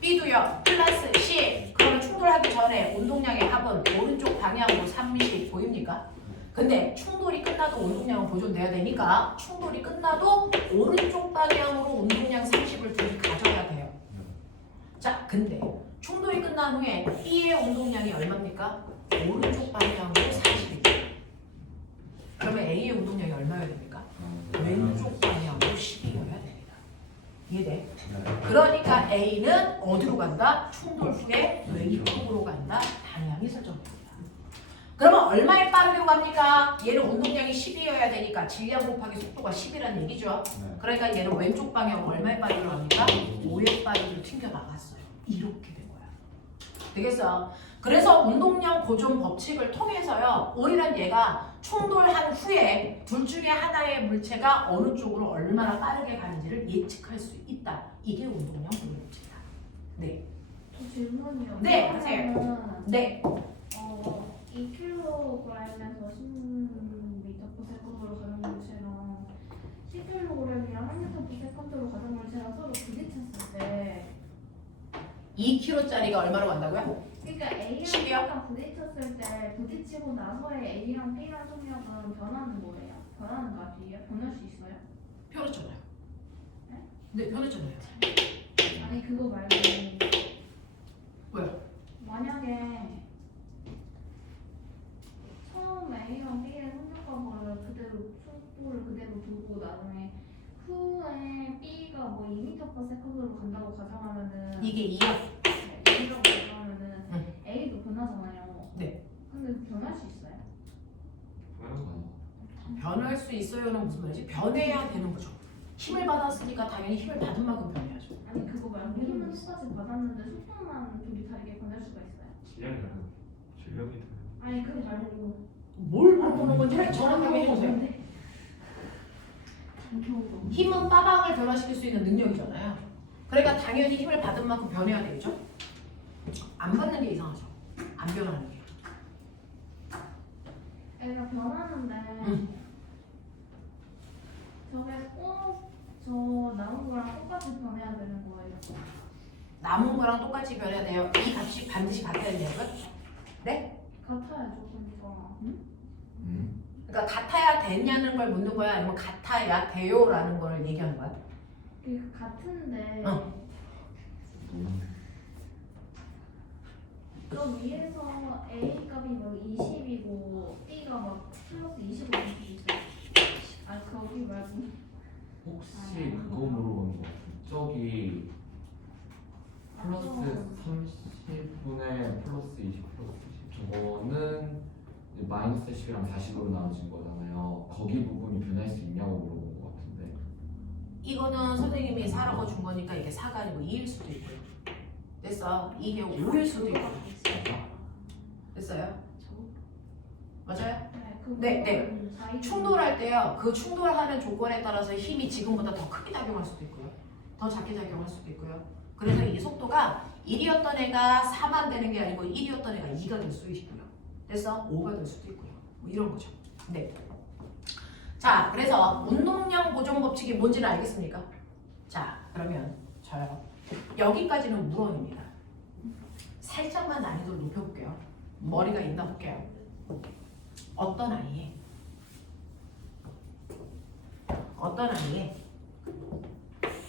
B도요. 플러스 10. 그러면 충돌하기 전에 운동량의 합은 오른쪽 방향으로 30 보입니까? 근데 충돌이 끝나도 운동량은 보존돼야 되니까 충돌이 끝나도 오른쪽 방향으로 운동량 30을 둘이 가져야 돼요. 자, 근데 충돌이 끝난 후에 B의 운동량이 얼마입니까? 오른쪽 방향으로 40입니다. 그러면 A의 운동량이 얼마여야 됩니까? 왼쪽 방향으로 10이어야 됩니다. 이해돼? 그러니까 A는 어디로 간다? 충돌 후에 왼쪽으로 간다. 방향이 설정됩니다. 그러면 얼마에 빠르게 갑니까? 얘는 운동량이 10이어야 되니까 질량 곱하기 속도가 10이라는 얘기죠. 그러니까 얘는 왼쪽 방향 얼마에 빠르게 갑니까? 5의 빠르기로 튕겨 나갔어요. 이렇게 된 거야. 되겠어? 그래서 운동량 보존 법칙을 통해서요. 우리는 얘가 충돌한 후에 둘 중에 하나의 물체가 어느 쪽으로 얼마나 빠르게 가는지를 예측할 수 있다. 이게 운동량 보존 법칙이다. 네. 저 질문이요. 네, 하세요. 네. 2kg에서 10m/s로 가는 물체랑 10kg이랑 1m/s로 가는 물체랑 서로 부딪혔을 때 2kg짜리가 얼마로 간다고요? 그러니까 A랑 10이요? B랑 부딪혔을 때 부딪히고 나서의 A랑 B랑 속력은 변하는 거예요? 변하는 값이에요? 변할 수 있어요? 변했잖아요. 네? 네, 변했잖아요. 아니 그거 말고 왜요? 만약에 처음 A랑 B의 속력값을 그대로 속도를 그대로 두고 나중에 후에 B가 뭐 2m/s로 간다고 가정하면은 이게 2요? A라고 가정하면은 응. A도 변하잖아요. 네. 근데 변할 수 있어요? 변할 수 있어요는 무슨 말이지? 변해야 되는 거죠. 힘을 받았으니까 당연히 힘을 받은 만큼 변해야죠. 아니 그거 말고 힘은 똑같이 받았는데 속도만 둘이 다르게 변할 수가 있어요? 질량이 아니 그거 말고 뭘 물어보는 건지 정확하게 해주세요. 힘은 빠방을 변화시킬 수 있는 능력이잖아요. 그러니까 당연히 힘을 받은 만큼 변해야 되겠죠? 안 받는 게 이상하죠. 안 변하는 게. 애가 변하는데 저게 꼭 저 나온 거랑 똑같이 변해야 되는 거예요? 남은 거랑 똑같이 변해야 돼요. 이 값이 반드시 같아야 되는 거? 네? 같아야죠 그러니까. 그러니까 같아야 되냐는 걸 묻는 거야? 아니면 같아야 돼요라는 걸 얘기하는 거야? 그 같은데 저 위에서 A 값이 뭐 20이고 B가 B가 막 플러스 25 있어요. 아 거기 말고 혹시 그거 물어보는 거 같아. 저기 플러스 30분에 플러스 20 플러스 10 저거는 이제 마이너스 10이랑 40으로 나눠진 거잖아요. 거기 부분이 변할 수 있냐고 물어본 거 같은데. 이거는 선생님이 4라고 준 거니까 이게 4가 아니고 2일 수도 있고요. 됐어. 이게 5일 수도 있고. 됐어요? 맞아요? 네. 충돌할 때요. 그 충돌하는 조건에 따라서 힘이 지금보다 더 크게 작용할 수도 있고요. 더 작게 작용할 수도 있고요. 그래서 이 속도가 1이었던 애가 4만 되는 게 아니고 1이었던 애가 2가 될 수도 있고요. 됐어? 5가 될 수도 있고요. 뭐 이런 거죠. 네. 자, 그래서 운동량 보존 법칙이 뭔지는 알겠습니까? 자, 그러면 저요. 여기까지는 물원입니다. 살짝만 난이도를 높여볼게요. 머리가 있나 볼게요. 어떤 아이에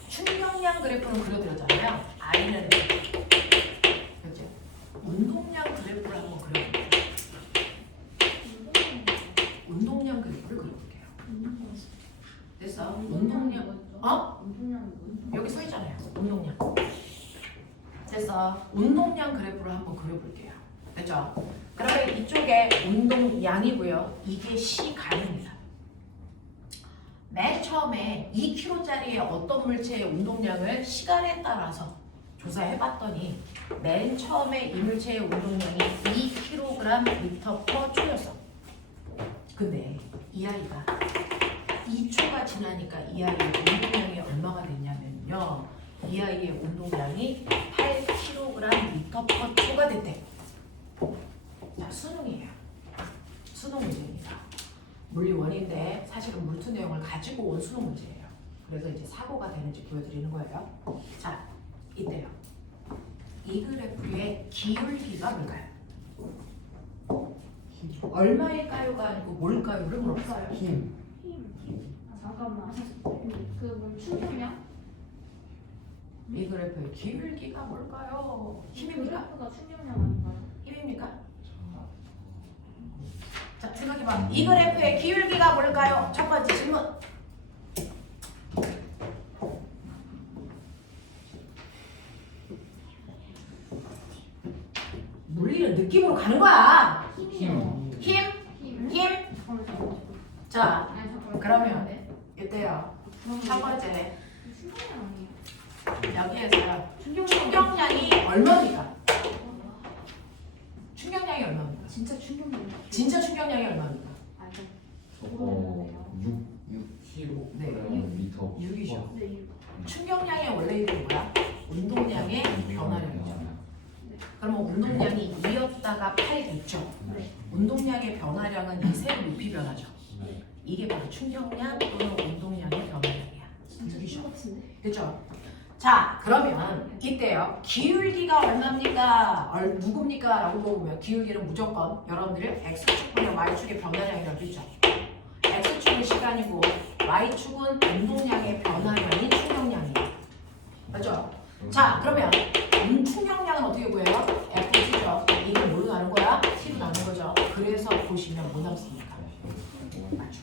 충격량 그래프는 그려드렸잖아요. 아이는 그렇죠? 운동량 그래프를 한번 그려볼게요. 운동량 그래프를 그려볼게요. 됐어? 운동량 여기 서 있잖아요. 운동량. 됐어? 운동량 그래프를 한번 그려볼게요. 됐죠? 그러면 이쪽에 운동량이고요. 이게 시간입니다. 맨 처음에 2kg짜리 어떤 물체의 운동량을 시간에 따라서 조사해봤더니 맨 처음에 이 물체의 운동량이 2kg/m/초였어. 근데 이 아이가 2초가 지나니까 이 아이의 운동량이 얼마가 됐냐면요. 이 아이의 운동량이 8kg/m/초가 됐대. 자, 수능이에요. 수능 문제입니다. 물리원인데 사실은 물투 내용을 가지고 온 수능 문제예요. 그래서 이제 사고가 되는지 보여드리는 거예요. 자, 이때요. 이 그래프의 기울기가 뭘까요? 얼마일까요가 아니고 뭘까요를 물어봤어요. 힘. 잠깐만. 그 충격량? 이 그래프의 기울기가 뭘까요? 힘입니까? 그래프가 충격량 아닌가요? 힘입니까? 자, 생각해봐. 이 그래프의 기울기가 뭘까요? 첫 번째 질문. 물리는 느낌으로 가는 거야. 힘이요. 힘? 자, 그러면 이때요. 첫 번째 여기에서 충격량이 얼마입니까? 충격량이 얼마입니까? 진짜 충격량. 진짜 충격량이 얼마입니까? 저거 6kg 네. 미터. 6이죠. 네. 충격량의 원래 이름이 뭐야? 운동량의 변화량이죠. 그러면 운동량이 2였다가 8 됐죠. 네. 운동량의 변화량은 이 세 높이 변하죠. 이게 바로 충격량 또는 운동량의 변화량이야. 진짜 6이죠. 충격인데. 그죠? 자, 그러면 이때요. 기울기가 얼마입니까? 누굽니까? 라고 물어보면 기울기는 무조건 여러분들 X축분의 Y축의 변화량이라고 했죠. X축은 시간이고 Y축은 운동량의 변화량이 충격량이에요. 맞죠? 자, 그러면 충격량은 어떻게 구해요? F죠. 이게 뭘로 나눈 거야? T로 나눈 거죠. 그래서 보시면 뭐 남습니까? 맞죠.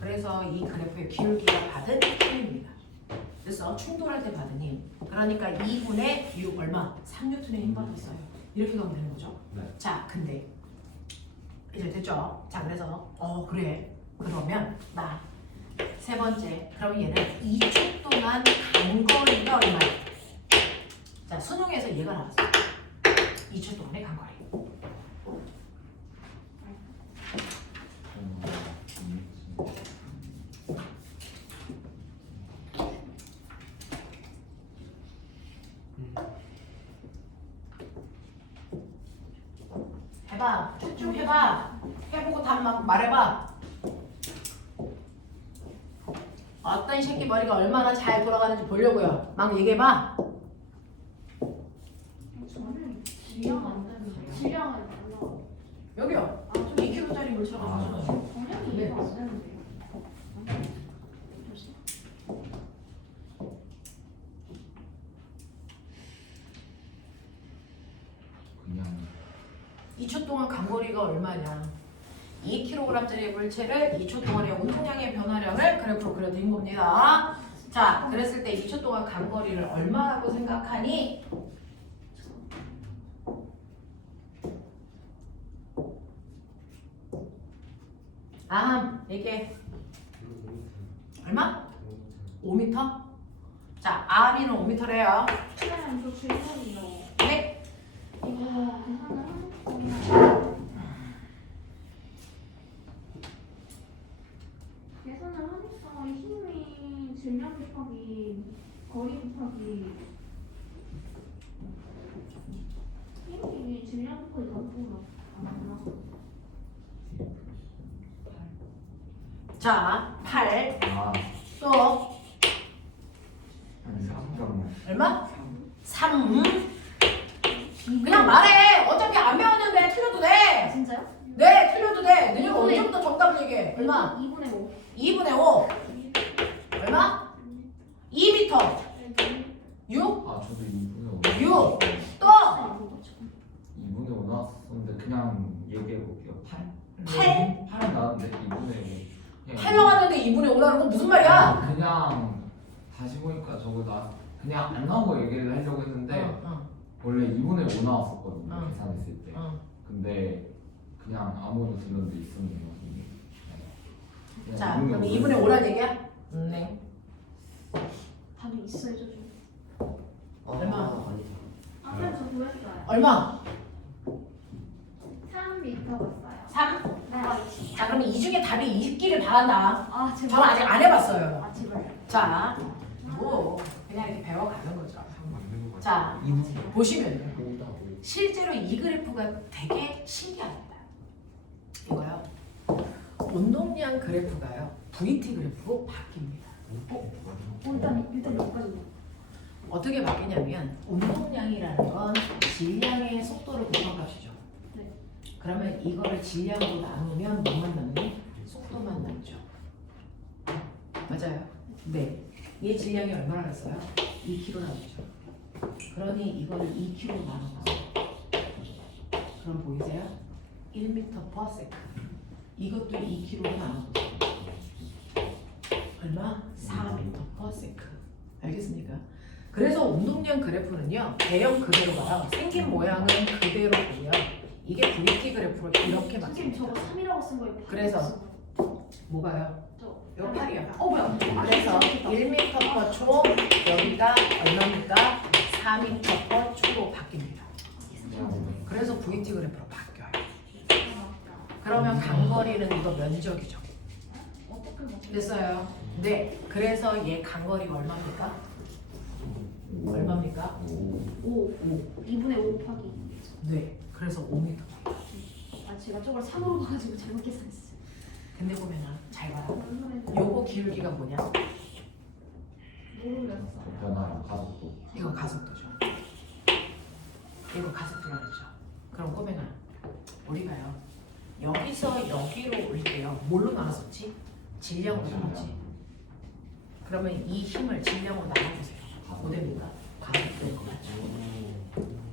그래서 이 그래프의 기울기가 받은 힘입니다. 그래서 충돌할 때 받은 힘. 그러니까 2분의 6 얼마? 3N의 힘 받았어요. 이렇게 가면 되는 거죠. 네. 자, 근데 이제 됐죠? 자, 그래서 그래. 그러면 나 세 번째. 그럼 얘는 2초 동안 간 거리가 얼마야? 자, 수능에서 얘가 나왔어. 2초 동안의 간 거리. 해봐. 쭉 해봐. 해보고 답 막 말해봐. 어떤 새끼 머리가 얼마나 잘 돌아가는지 보려고요. 막 얘기해봐. 저는 질량 안 되는데. 질량을 몰라. 여기요. 2kg짜리 물체가 있어요. 정량이 네. 이해가 안 되는데요. 그냥 2초 동안 간 거리가 얼마냐? 2kg짜리 물체를 2초 동안의 운동량의 변화량을 그래프로 그려드린 겁니다. 자, 그랬을 때 2초 동안 간 거리를 얼마라고 생각하니? 얘기해. 얼마? 5m? 자, 아미는 5m래요. 선생님 저 질문이요. 네? 이거 계산을 하니까 이 힘이 질량 곱하기 거리 곱하기 힘이 질량 곱하기 거리로 안 맞나? 자, 8. 아, 또 아니 잠깐만. 얼마? 3. 그냥 말해. 어차피 안 배웠는데 틀려도 돼. 진짜요? 네, 틀려도 돼. 너희가 언제부터 정답을 얘기해? 얼마? 2분의 5. 2분의 5. 얼마? 2m. 6? 아 저도 2분의 5. 6. 또 2분의 5 나왔었는데 그냥 얘기해 볼게요. 8? 8? 8은 나왔는데 2분의 5. 8 나왔는데 2분의 5 나오는 건 무슨 말이야? 그냥 다시 보니까 저거 그냥 안 나온 거 얘기를 하려고 했는데 어. 원래 2분의 5 나왔었거든요. 어. 계산했을 때. 근데 그냥 아무도 들었는데 있었네요. 그냥 자, 그럼 2분의 5란 얘기야? 네. 답이 있어요, 저 좀. 얼마? 아까 저 구했어요. 얼마? 3m 봤어요. 3? 네. 자, 그러면 이 중에 답이 있기를 바란다. 아, 제발. 저는 아직 안 해봤어요. 아, 제발. 자, 뭐 그냥 이렇게 배워가는 거죠. 자, 보시면요. 실제로 이 그래프가 되게 신기합니다. 이거요. 운동량 그래프가요. VT 그래프로 바뀝니다. 일단 여기까지. 어떻게 바뀌냐면 운동량이라는 건 질량의 속도를 곱한 값이죠. 네. 그러면 이거를 질량으로 나누면 뭐만 남니? 속도만 남죠. 맞아요. 네. 얘 질량이 얼마나 났어요? 2kg 나오죠. 그러니 이거를 2kg로 나눠봤어요. 그럼 보이세요? 1m/s. 이것도 2kg로 나눠보세요. 얼마? 4m/s. 알겠습니까? 그래서 운동량 그래프는요, 대형 그대로 가요. 생긴 모양은 그대로 보고요. 이게 VT 그래프로 이렇게 선생님 저거 바뀝니다. 3이라고 쓴 거예요. 그래서 뭐가요? 저 요 8이요. 뭐야? 그래서 1m/초 여기가 얼마입니까? 4m/초로 바뀝니다. 그래서 VT 그래프로 바뀌어요. 그러면 간거리는 이거 면적이죠. 어떻게 먹지? 됐어요. 네. 그래서 얘 간거리가 얼마입니까? 얼마입니까? 5. 2분의 5 곱하기. 네. 그래서 5m. 아, 제가 저걸 3으로 봐가지고 잘못 계산했어요. 근데 보면은 잘 봐라. 뭔 소리인지 요거 기울기가 뭐냐? 모르겠어요. 변화랑 가속도. 이거 가속도죠. 이거 가속도라 그러죠. 그럼 꼬맹아, 우리가요. 여기서 여기로 올게요. 뭘로 나눴었지? 질량으로 나눴지. 그러면 이 힘을 질량으로 나눠보세요. 고됩니까? 가속도일 것 같죠?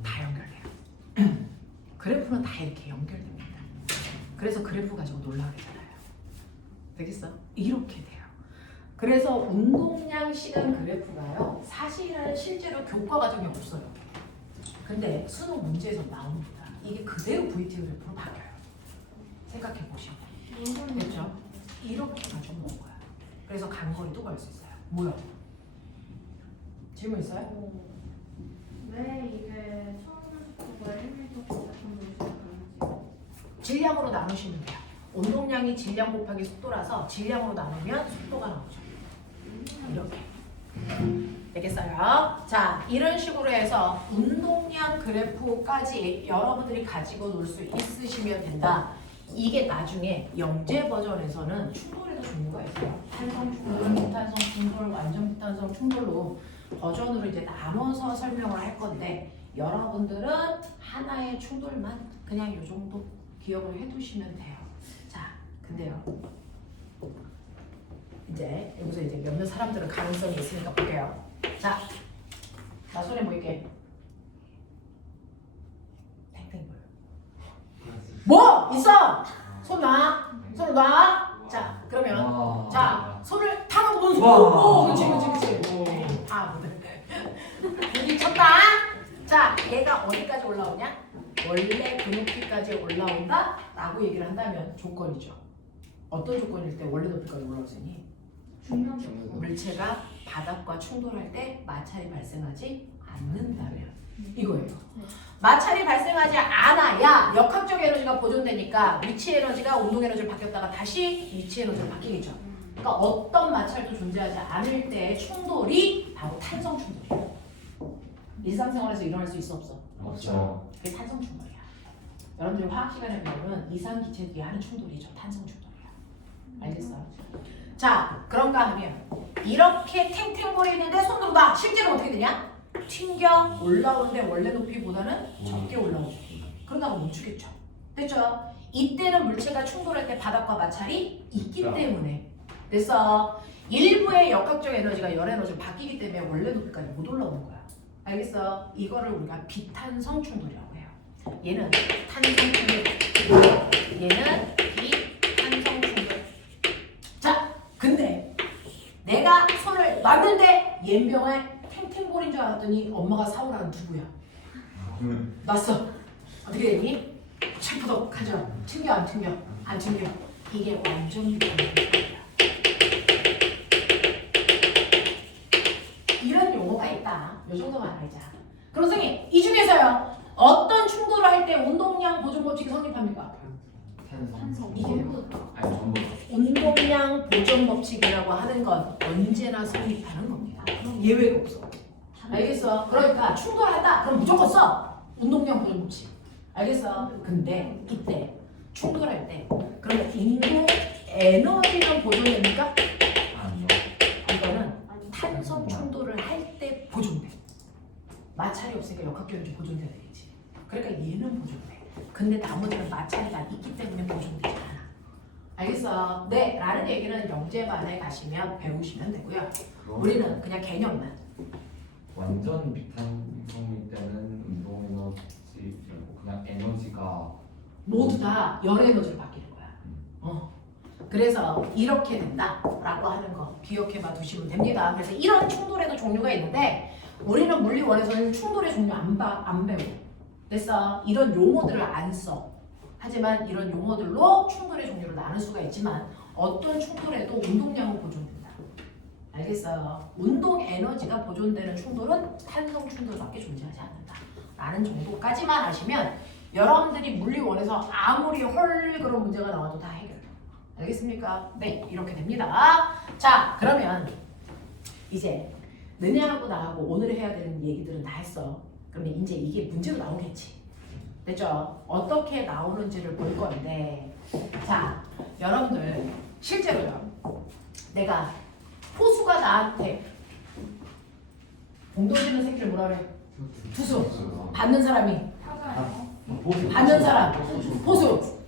다 연결돼요. 그래프는 다 이렇게 연결됩니다. 그래서 그래프 가지고 놀라겠잖아요. 되겠어? 이렇게 돼요. 그래서 운동량 시간 그래프가요. 사실은 실제로 교과 과정이 없어요. 근데 수능 문제에서 나옵니다. 이게 그대로 VT 그래프로 바뀌어요. 생각해 보시고. 그렇죠? 이렇게 가지고 온 거야. 그래서 간거리도 구할 수 있어요. 뭐야? 질문 있어요? 왜 이게 처음 속도가 1m 정도 있었는지. 질량으로 나누시면 돼요. 운동량이 질량 곱하기 속도라서 질량으로 나누면 속도가 나오죠. 이렇게. 되겠어요? 자, 이런 식으로 해서 운동량 그래프까지 여러분들이 가지고 놀 수 있으시면 된다. 이게 나중에 영재 버전에서는 충돌에도 종류가 있어요. 탄성 충돌, 비탄성 충돌, 완전 비탄성 충돌로 버전으로 이제 나눠서 설명을 할 건데 여러분들은 하나의 충돌만 그냥 이 정도 기억을 해두시면 돼요. 자, 근데요. 이제 여기서 이제 몇몇 사람들은 가능성이 있으니까 볼게요. 자, 나 손에 보이게. 탱탱볼. 뭐 있어? 손 놔. 손을 놔. 자, 그러면 와. 자, 손을 탁 놓고 와. 오, 그렇지. 다 부딪혔다. 자, 얘가 어디까지 올라오냐? 원래 그 높이까지 올라온다? 라고 얘기를 한다면 조건이죠. 어떤 조건일 때 원래 높이까지 올라올 수 있니? 중력이 물체가 바닥과 충돌할 때 마찰이 발생하지 않는다면 이거예요. 마찰이 발생하지 않아야 역학적 에너지가 보존되니까 위치 에너지가 운동 에너지로 바뀌었다가 다시 위치 에너지로 바뀌겠죠. 그러니까 어떤 마찰도 존재하지 않을 때의 충돌이 바로 탄성 충돌이에요. 일상생활에서 일어날 수 있어 없어? 없죠. 그게 탄성 충돌이야. 여러분들이 화학 시간에 배우면 이산기체끼리 하는 충돌이죠. 탄성 충돌이야. 알겠어? 자, 그런가 하면 이렇게 탱탱거리 있는데 손 들어봐. 실제로 어떻게 되냐? 튕겨 올라오는데 원래 높이보다는 적게 올라오죠. 그러다가 멈추겠죠. 됐죠? 이때는 물체가 충돌할 때 바닥과 마찰이 있기 때문에 그래서 일부의 역학적 에너지가 열 에너지로 바뀌기 때문에 원래 높이까지 못 올라오는 거야. 알겠어? 이거를 우리가 비탄성 충돌이라고 해요. 얘는 탄성 충돌, 얘는 비탄성 충돌. 자, 근데 내가 손을 놨는데 옌병에 탱탱볼인 줄 알았더니 엄마가 사오라는 누구야? 놨어. 어떻게 되니? 철푸덕하죠. 튕겨 안 튕겨? 안 튕겨. 이게 완전 비탄성이야. 이런 용어가 있다. 요 정도만 알자. 그럼 선생님, 이 중에서요 어떤 충돌을 할 때 운동량 보존 법칙이 성립합니까? 탄성 이게 전부 아니 전부. 운동량 보존 법칙이라고 하는 건 언제나 성립하는 겁니다. 예외가 없어. 알겠어? 그러니까 충돌한다. 그럼 무조건 써. 운동량 보존 법칙. 알겠어? 근데 이때 충돌할 때 그러면 운동 에너지는 보존됩니까? 아니요. 이거는 탄성 충돌을 할 때 보존돼. 마찰이 없으니까 역학적 에너지 보존돼야 되겠지. 그러니까 얘는 보존돼. 근데 나머지는 마찰이 다 있기 때문에 보존되지 않아. 알겠어? 네, 라는 얘기는 영재반에 가시면 배우시면 되고요. 우리는 그냥 개념만. 완전 비탄성일 때는 운동 에너지 말고 그냥 에너지가 모두 다 열 에너지로 바뀌는 거야. 그래서 이렇게 된다라고 하는 거 기억해봐 두시면 됩니다. 그래서 이런 충돌에도 종류가 있는데 우리는 물리원에서는 충돌의 종류 안 배워. 그래서 이런 용어들을 안 써. 하지만 이런 용어들로 충돌의 종류를 나눌 수가 있지만 어떤 충돌에도 운동량은 보존된다. 알겠어요? 운동 에너지가 보존되는 충돌은 탄성 충돌밖에 존재하지 않는다. 라는 정도까지만 아시면 여러분들이 물리원에서 아무리 헐 그런 문제가 나와도 다 해결돼. 알겠습니까? 네, 이렇게 됩니다. 자, 그러면 이제 너네하고 나하고 오늘 해야 되는 얘기들은 다 했어. 그러면 이제 이게 문제로 나오겠지. 됐죠? 어떻게 나오는지를 볼 건데 자, 여러분들 실제로요. 내가 포수가 나한테 공 던지는 새끼를 뭐라 그래? 투수. 받는 사람이 타자예요. 받는 사람 포수.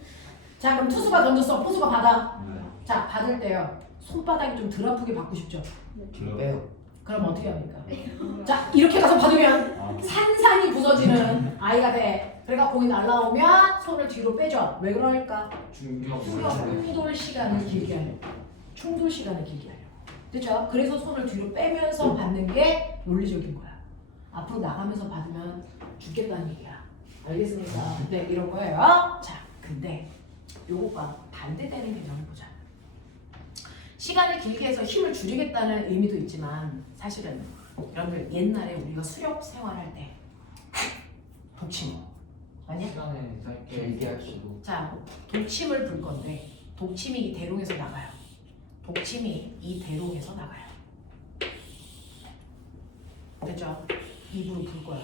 자, 그럼 투수가 던졌어. 포수가 받아. 자, 받을 때요. 손바닥이 좀 덜 아프게 받고 싶죠? 빼요. 그럼 어떻게 합니까? 자, 이렇게 가서 받으면 산산이 부서지는 아이가 돼. 그러니까 공이 날라오면 손을 뒤로 빼줘. 왜 그럴까? 충격. 충돌 시간을 길게 하려고. 충돌 시간을 길게 하려고. 됐죠? 그래서 손을 뒤로 빼면서 받는 게 논리적인 거야. 앞으로 나가면서 받으면 죽겠다는 얘기야. 알겠습니까? 네, 이런 거예요. 자, 근데 요거가 반대되는 개념을 보자. 시간을 길게 해서 힘을 줄이겠다는 의미도 있지만 사실은 여러분들 옛날에 우리가 수렵 생활할 때 독침 아니야? 시간에 짧게 얘기하시고. 자, 독침을 불 건데 독침이 이 대롱에서 나가요. 독침이 이 대롱에서 나가요. 됐죠? 입으로 불 거야.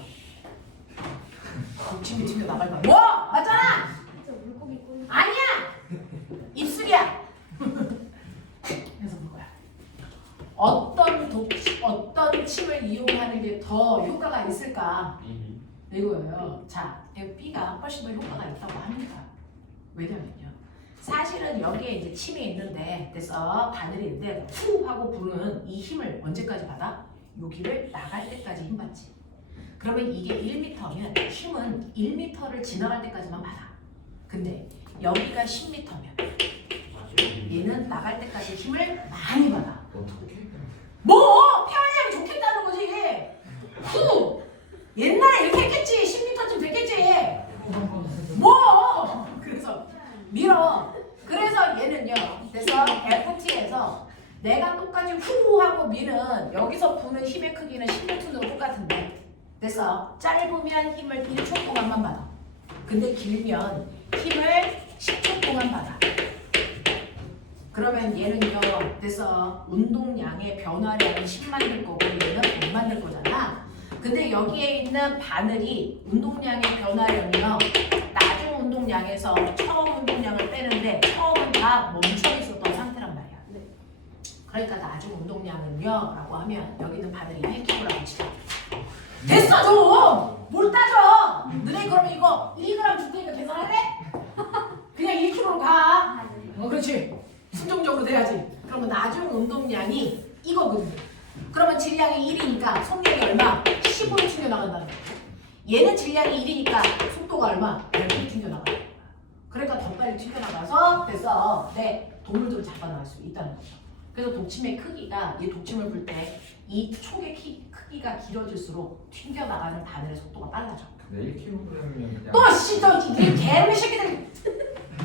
독침이 튕겨 나갈 거야. 뭐? 맞잖아! 진짜 물고기 꼬리. 아니야! 입술이야! 그래서 불 거야. 어떤 침을 이용하는 게 더 효과가 있을까? 이거예요. 자, B가 훨씬 더 효과가 있다고 합니다. 왜냐면요. 사실은 여기에 이제 침이 있는데, 그래서 바늘이 있는데, 후 하고 부는 이 힘을 언제까지 받아? 여기를 나갈 때까지 힘 받지. 그러면 이게 1m면 힘은 1m를 지나갈 때까지만 받아. 근데 여기가 10m면 얘는 나갈 때까지 힘을 많이 받아. 어떻게? 뭐 태환이하면 좋겠다는 거지. 후 옛날에 이렇게 했겠지. 10m쯤 됐겠지. 뭐 그래서 밀어. 그래서 얘는요. 그래서 FT에서 내가 똑같이 후 하고 미는 여기서 부는 힘의 크기는 10N으로 똑같은데 됐어. 짧으면 힘을 1초 동안만 받아. 근데 길면 힘을 10초 동안 받아. 그러면 얘는요. 됐어. 운동량의 변화량은 10 만들 거고 얘는 100 만들 거잖아. 근데 여기에 있는 바늘이 운동량의 변화량이요. 나중 운동량에서 처음 운동량을 빼는데 처음은 다 멈춰 있었던 상태란 말이야. 그러니까 나중 운동량은요 라고 하면 여기는 바늘이 1kg라고 치자. 됐어 좀! 뭘 따져! 너네 그러면 이거 1g 줄 테니까 계산할래? 그냥 1kg로 가. 그렇지. 순종적으로 돼야지. 그러면 나중 운동량이 이거거든요. 그러면 질량이 1이니까 속력이 얼마? 15로 튕겨나간다는 거야. 얘는 질량이 1이니까 속도가 얼마? 100로 튕겨나가는 거야. 그러니까 더 빨리 튕겨나가서 됐어. 네, 동물들을 잡아나갈 수 있다는 거죠. 그래서 독침의 크기가 이 독침을 불 때 이 촉의 크기가 길어질수록 튕겨나가는 바늘의 속도가 빨라져. 근데 1kg이면 그냥 또 씨, 너 개미 새끼들.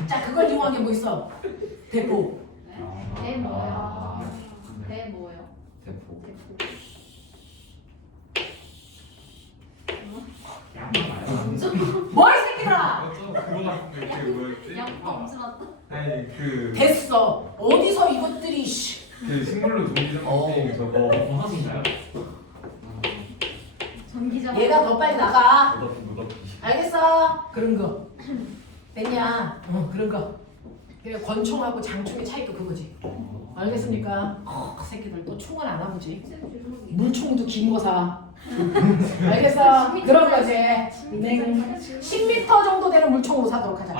자, 그걸 이용한 게 뭐 있어? 대포. 네 뭐예요? 네 뭐예요? 대포. 뭐 이 새끼들아! 그거 같은데 그 뭐였지? 양파 엄청 왔다. 아니 그 됐어. 어디서 이것들이 씨. 식물로 종이장 게임 저거 하신가요? 전기장. 얘가 더 빨리 나가. 무덥기. 알겠어? 그런 거. 됐냐? 그런 거. 그래 권총하고 장총의 차이가 그거지. 알겠습니까? 그 새끼들 또 총은 안 와보지. 물총도 긴 거 사. 알겠어? 그런 거지. 네. 10m 정도 되는 물총으로 사도록 하자.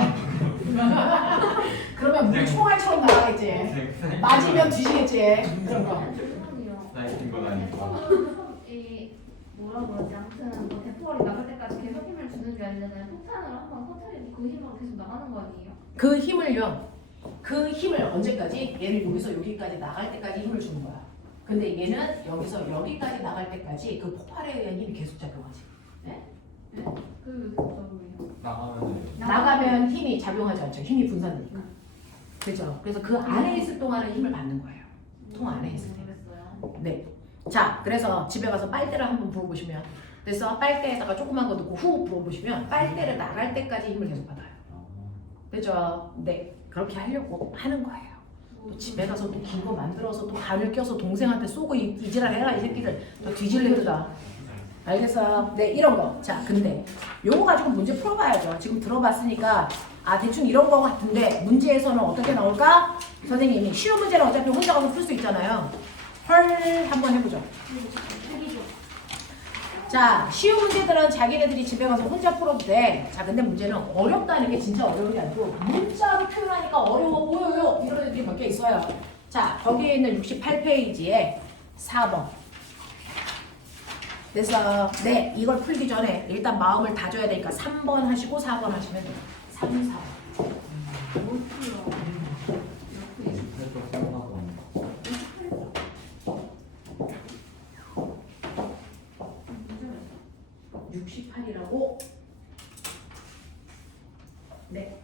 그러면 물총알처럼 나가겠지. 맞으면 뒤지겠지. 그런 거. 나이킨 건 아니고 이 뭐라 그러지? 아무튼 뭐 대포를 나갈 때까지 계속 힘을 주는 게 아니잖아요. 폭탄을 한번 터뜨리고 그 힘으로 계속 나가는 거 아니에요? 그 힘을요. 그 힘을 언제까지? 얘를 여기서 여기까지 나갈 때까지 힘을 주는 거야. 근데 얘는 여기서 여기까지 나갈 때까지 그 폭발에 의한 힘이 계속 작용하지. 그 뭐예요? 나가면 힘이 작용하지 않죠. 힘이 분산되니까. 그죠? 그래서 그 안에 있을 동안은 힘을 받는 거예요. 통 안에 있을 때. 모르겠어요. 네. 자, 그래서 집에 가서 빨대를 한번 부어보시면 그래서 빨대에다가 조그만 거 넣고 후 부어보시면 빨대를 나갈 때까지 힘을 계속 받아요. 그죠? 네. 그렇게 하려고 하는 거예요. 또 집에 가서 또 긴 거 만들어서 또 바늘 껴서 동생한테 쏘고 이지랄 해라 이 새끼들. 또 뒤질래더라. 알겠어? 네, 이런 거. 자, 근데 요거 가지고 문제 풀어봐야죠. 지금 들어봤으니까 아 대충 이런 거 같은데 문제에서는 어떻게 나올까? 선생님이 쉬운 문제는 어차피 혼자 가서 풀 수 있잖아요. 헐 한번 해보죠. 자, 쉬운 문제들은 자기네들이 집에 가서 혼자 풀어도 돼. 자, 근데 문제는 어렵다는 게 진짜 어려운 게 아니고 문자로 표현하니까 어려워 보여요. 이런 애들이 몇 개 있어요. 자, 거기에 있는 68페이지에 4번. 그래서 네, 이걸 풀기 전에 일단 마음을 다져야 되니까 3번 하시고 4번 하시면 돼요. 3, 4. 못 풀어. 68이라고. 네.